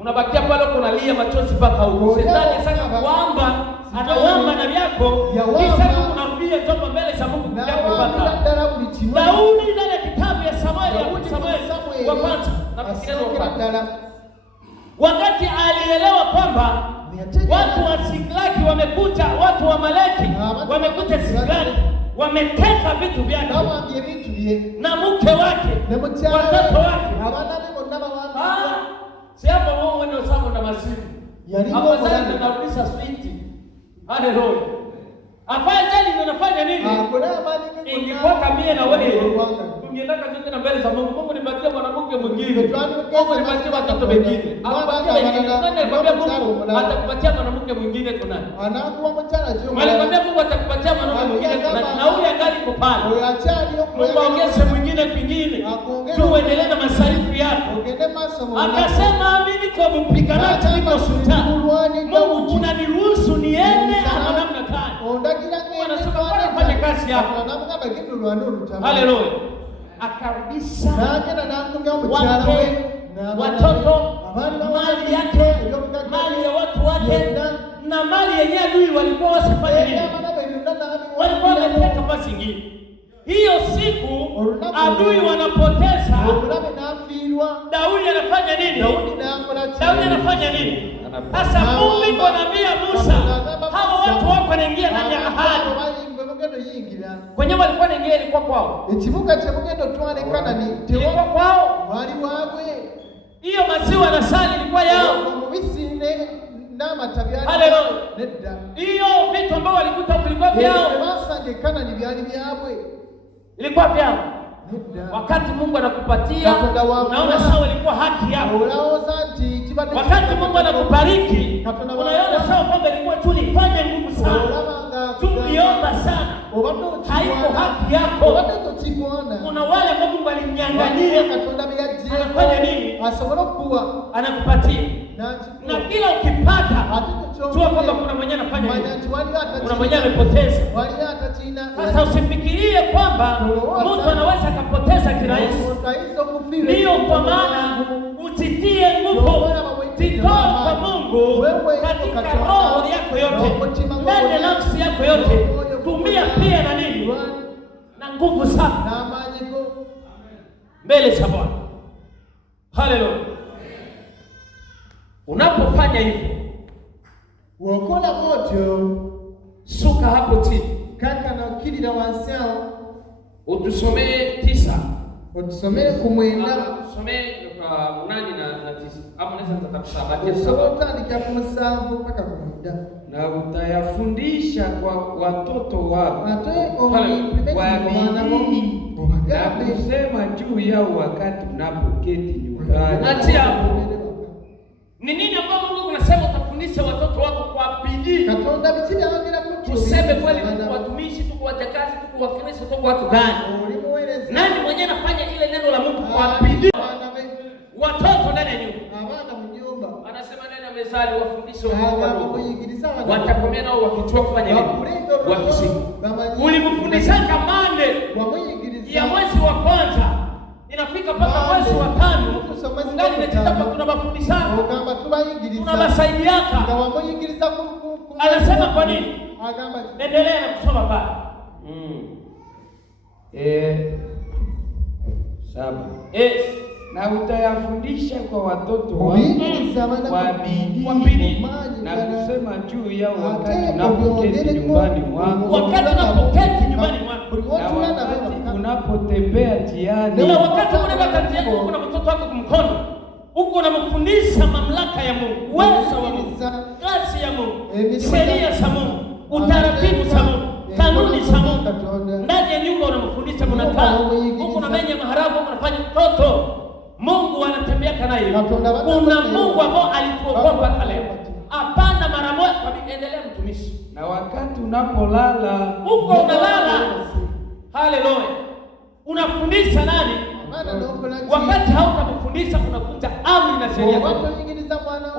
Unabakia pale unalia machozi mpaka huko. Shetani sasa kwamba anaomba na vyako kisha unarudia toka mbele za Mungu kupata. Daudi ndani ya kitabu ya Samueli wa kwanza na wakati alielewa kwamba watu wa Siklagi wamekuja, watu wa Maleki wamekuja Siklagi, wameteka vitu vyake na mke wake, watoto wake. Si hapo Mungu ndio sababu na masifu. Afadhali tunarudisha switi. Haleluya. Afadhali tunafanya nini? Ingekuwa kamie na wewe. Tungeendaka zote na mbele za Mungu. Mungu nipatie mwanamke mwingine. Mungu nipatie watoto wengine. Apatie wengine. Nani Mungu atakupatia mwanamke mwingine kuna nani? Mwalikwambia Mungu atakupatia mwanamke mwingine kuna nani? Na ule angali kwa pale. Mungu aongeze mwingine kwingine. Tuendelee na masarifu yako. Akasema mimi kwa mpiganaji niko sultani. Mungu unaniruhusu niende ama namna gani? Anasema fanya kazi yako. Haleluya. Akarudisha wake, watoto, mali yake, mali ya watu wake na mali yenye adui walikuwa wasifanye nini? Walikuwa wameteka nafasi nyingine. Hiyo siku adui wanapoteza, Daudi anafanya nini? Daudi anafanya nini? Sasa Mungu anamwambia Musa, hawa watu wako wanaingia ndani ya ahadi. Kwenye walikuwa wanaingia ilikuwa kwao. Ilikuwa kwao. Hiyo maziwa na sali ilikuwa yao. Haleluya. Hiyo vitu ambao walikuta vilikuwa vyao. Ilikuwa vyao. Wakati Mungu anakupatia, unaona sawa ilikuwa haki yako. Wakati Mungu anakubariki, unaona sawa kwamba ilikuwa tulifanya nguvu sana. Tuliomba sana. Haiko haki yako. Kuna wale ambao Mungu alinyang'anyia. Anafanya nini? Anakupatia. Na kila ukipata, jua kwamba kuna mwenye anafanya nini? Kuna mwenye amepoteza. Sasa usifikirie kwamba mtu anaweza akapoteza kirahisi. Ndiyo kwa maana utitie nguvu. Jitoe kwa Mungu katika roho yako yote, ndani ya nafsi yako yote. Tumia pia na nini? Na nguvu sana mbele za Bwana. Haleluya. Unapofanya hivyo, uokola moto suka hapo chini kaka na ukili na wansao. Utusomee 9. Utusomee kumwenda. Utusomee kwa 8 na 9. Hapo naweza nitakusaba. Usoma ndika kumsavu mpaka kumwenda. Na utayafundisha kwa watoto wako. Na kusema juu yao wakati unapoketi nyumbani. Atia hapo. Ni nini ambapo Mungu anasema utafundisha watoto wako kwa bidii? Tuseme kweli kwa watumishi, tuko wajakazi, tuko Wakristo, tuko watu gani? Nani mwenyewe anafanya ile neno la Mungu kwa bidii? Watoto ndani ya nyumba. Anasema nani amezali wafundishe watoto. Watakomea nao wakijua kufanya nini? Wakishika. Ulimfundisha kamande ya mwezi wa kwanza. Inafika mpaka mwezi wa 5. Ndani ya kitabu tunabafundisha. Tunabasaidiaka. Anasema kwa nini? Endelea na kusoma pale. 7. na utayafundisha kwa watoto wako kwa bidii na kusema juu yao wakati unapoketi nyumbani mwako, na wakati unapotembea njiani, na wakati unaenda kazi yako, uko na mtoto wako kumkono, uko unamfundisha mamlaka ya Mungu, uwezo wa Mungu, kazi ya Mungu, sheria za Mungu, utaratibu za Mungu, kanuni za Mungu. Ndani ya nyumba unamfundisha, mnakaa huko na menye maharabu, unafanya mtoto. Mungu anatembea kana hiyo. Kuna Mungu ambao alituokoa hata leo. Hapana mara moja kwa endelea mtumishi. Na wakati unapolala, huko unalala. Haleluya. Unafundisha nani? Wakati hautamfundisha unavunja amri na sheria.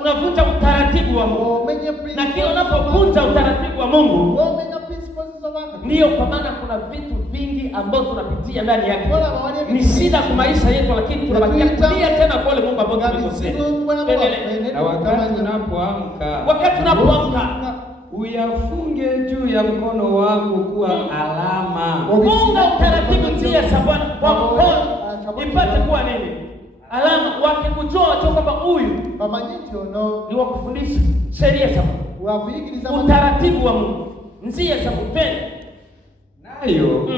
Unavunja utaratibu wa Mungu. Na kila unapovunja utaratibu wa Mungu, ndio kwa maana kuna vitu vingi ambavyo tunapitia ndani yake. Ni shida kwa maisha yetu, lakini tunabakia kulia tena kwa Mungu ambao tumekosea. Na wakati unapoamka, uyafunge juu ya mkono wako kuwa alama. Funga utaratibu njia za Bwana kwa mkono ipate kuwa nini? Alama. Wakikujua wajua kwamba huyu ni wa kufundisha sheria za Mungu, utaratibu wa Mungu, njia za kupenda. Nayo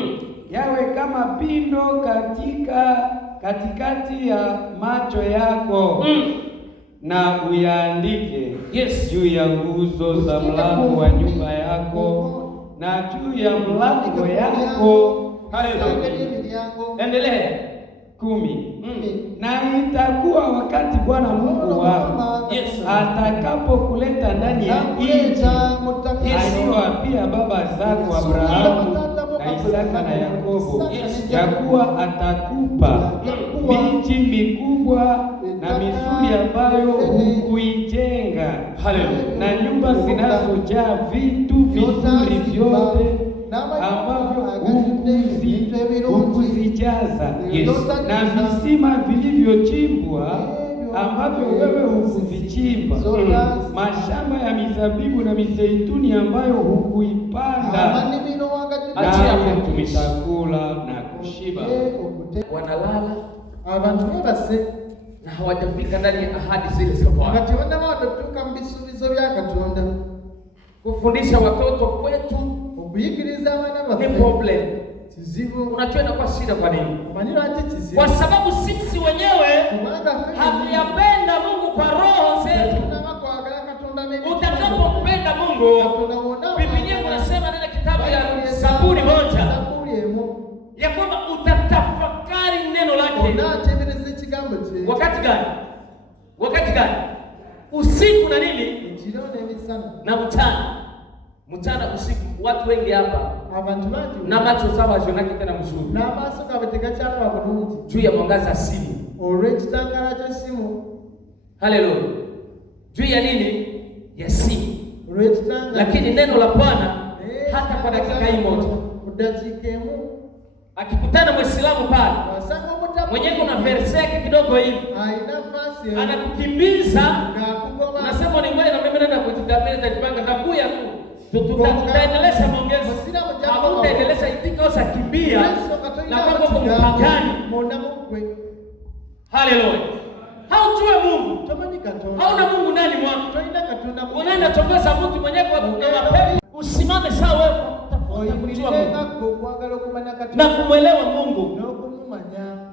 yawe kama pindo katikati ya macho yako, na uyaandike juu ya nguzo za mlango wa nyumba yako na juu ya mlango yako. Endelea. 10. Na itakuwa wakati Bwana Mungu wako atakapokuleta ndani ya nchi aliyoapia baba zako Abrahamu na Isaka na Yakobo, ya kuwa atakupa miji mikubwa na mizuri ambayo hukuijenga, na nyumba zinazojaa vitu vizuri vyote ambavyo hukuzijaza, na visima vilivyochimbwa ambavyo wewe hukuvichimba, mashamba ya mizabibu na mizeituni ambayo hukuipanda, nawe mtakula na kushiba. Wanalala na hawajafika ndani ya ahadi zile za Bwana. Kufundisha watoto kwetu ni problem. Unachoenda kwa shida. Kwa nini? Kwa sababu sisi wenyewe hatuyapenda Mungu kwa roho zetu. Utakapompenda Mungu, Biblia inasema ndani kitabu ya Zaburi 1 ya kwamba utatafakari neno lake. Wakati gani? Wakati gani? Usiku na nini? Na mchana. Mchana usiku. Watu wengi hapa na macho zao hazionaki tena mzuri juu ya mwangaza wa simu. Haleluya. Juu ya nini? Ya simu. Lakini neno la Bwana hata kwa dakika hii moja, akikutana Muislamu pale mwenyewe kuna verse yake kidogo hivi, anakukimbiza, unasema ni ngoja na mimi naenda kujidamini tajipanga takuya tu. Tutaendeleza maongezi. Hatutaendeleza itika za kimbia na kwamba kwa mpagani. Haleluya. Haujue Mungu. Hauna Mungu ndani mwako. Unaenda tongeza mtu mwenyewe kwa mapepo. Usimame sawa wewe kujua Mungu na kumwelewa Mungu.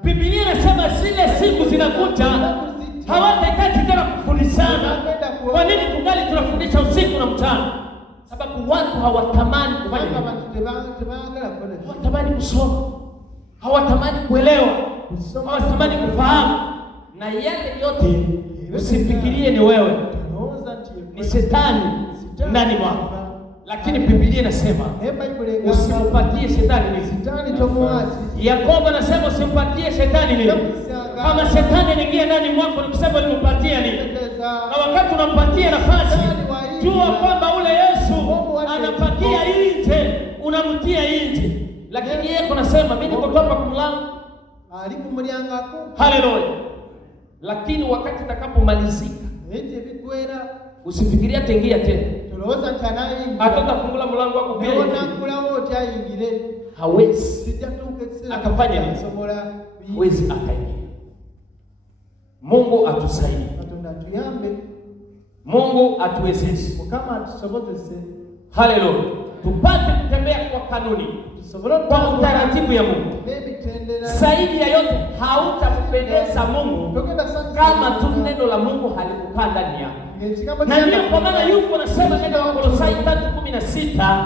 Biblia inasema zile siku zinakuja hawatahitaji tena kufundishana. Kwa nini tungali tunafundisha usiku na mchana? Sababu watu hawatamani kufanya hivyo. Hawatamani kusoma, hawatamani kuelewa, hawatamani kufahamu. Na yale yote usifikirie ni wewe, ni shetani ndani mwako. Lakini Biblia inasema usimpatie shetani nini? Yakobo anasema usimpatie shetani nini? Kama shetani anaingia ndani mwako ni kusema ulimpatia nini? Na wakati unampatia nafasi, jua kwamba ule Yesu anapatia nje, unamtia nje. Lakini yeye anasema mimi niko hapa kumlango. Haleluya. Lakini wakati utakapomalizika, usifikiria tengia tena. Atafungula mlango wako pia. Hawezi akafanya nini? Hawezi akaingia. Mungu atusaidie. Mungu atuwezeshe. Haleluya. Tupate kutembea kwa kanuni, kwa utaratibu ya Mungu. Zaidi ya yote hautampendeza Mungu kama tu neno la Mungu halikukaa ndani yako. Na ndio kwa maana yuko nasema neno la Kolosai 3:16,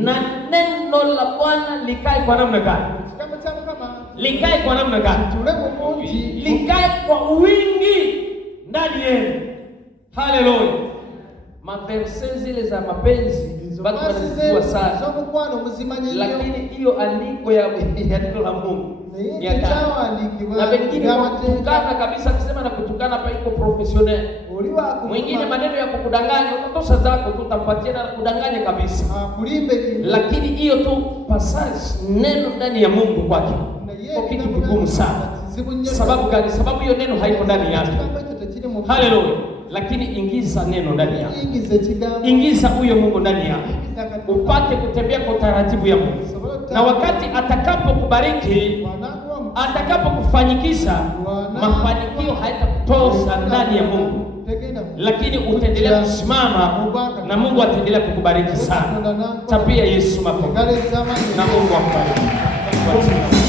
na neno la Bwana likae kwa namna gani? Likae kwa namna gani? Likae kwa wingi ndani yenu. Haleluya. Maverse zile za mapenzi bado tunazijua sana, lakini hiyo andiko ya neno la Mungu na wengine kutukana kabisa, kusema na kutukana hapa iko professional. Mwingine maneno ya kukudanganya, utatosa zako tutapatia na kudanganya kabisa. Lakini hiyo tu passage neno ndani ya Mungu kwake kwa kitu kigumu sana. Sababu gani? Sababu hiyo neno haiko ndani yake. Haleluya. Lakini ingiza neno ndani yako. Ingiza huyo Mungu ndani yako. Upate kutembea kwa taratibu ya Mungu. Na wakati atakapokubariki, atakapokufanyikisha, mafanikio hayatakutosha ndani ya Mungu. Lakini utaendelea kusimama na Mungu ataendelea kukubariki sana. Tapia Yesu makofi. Na Mungu akubariki.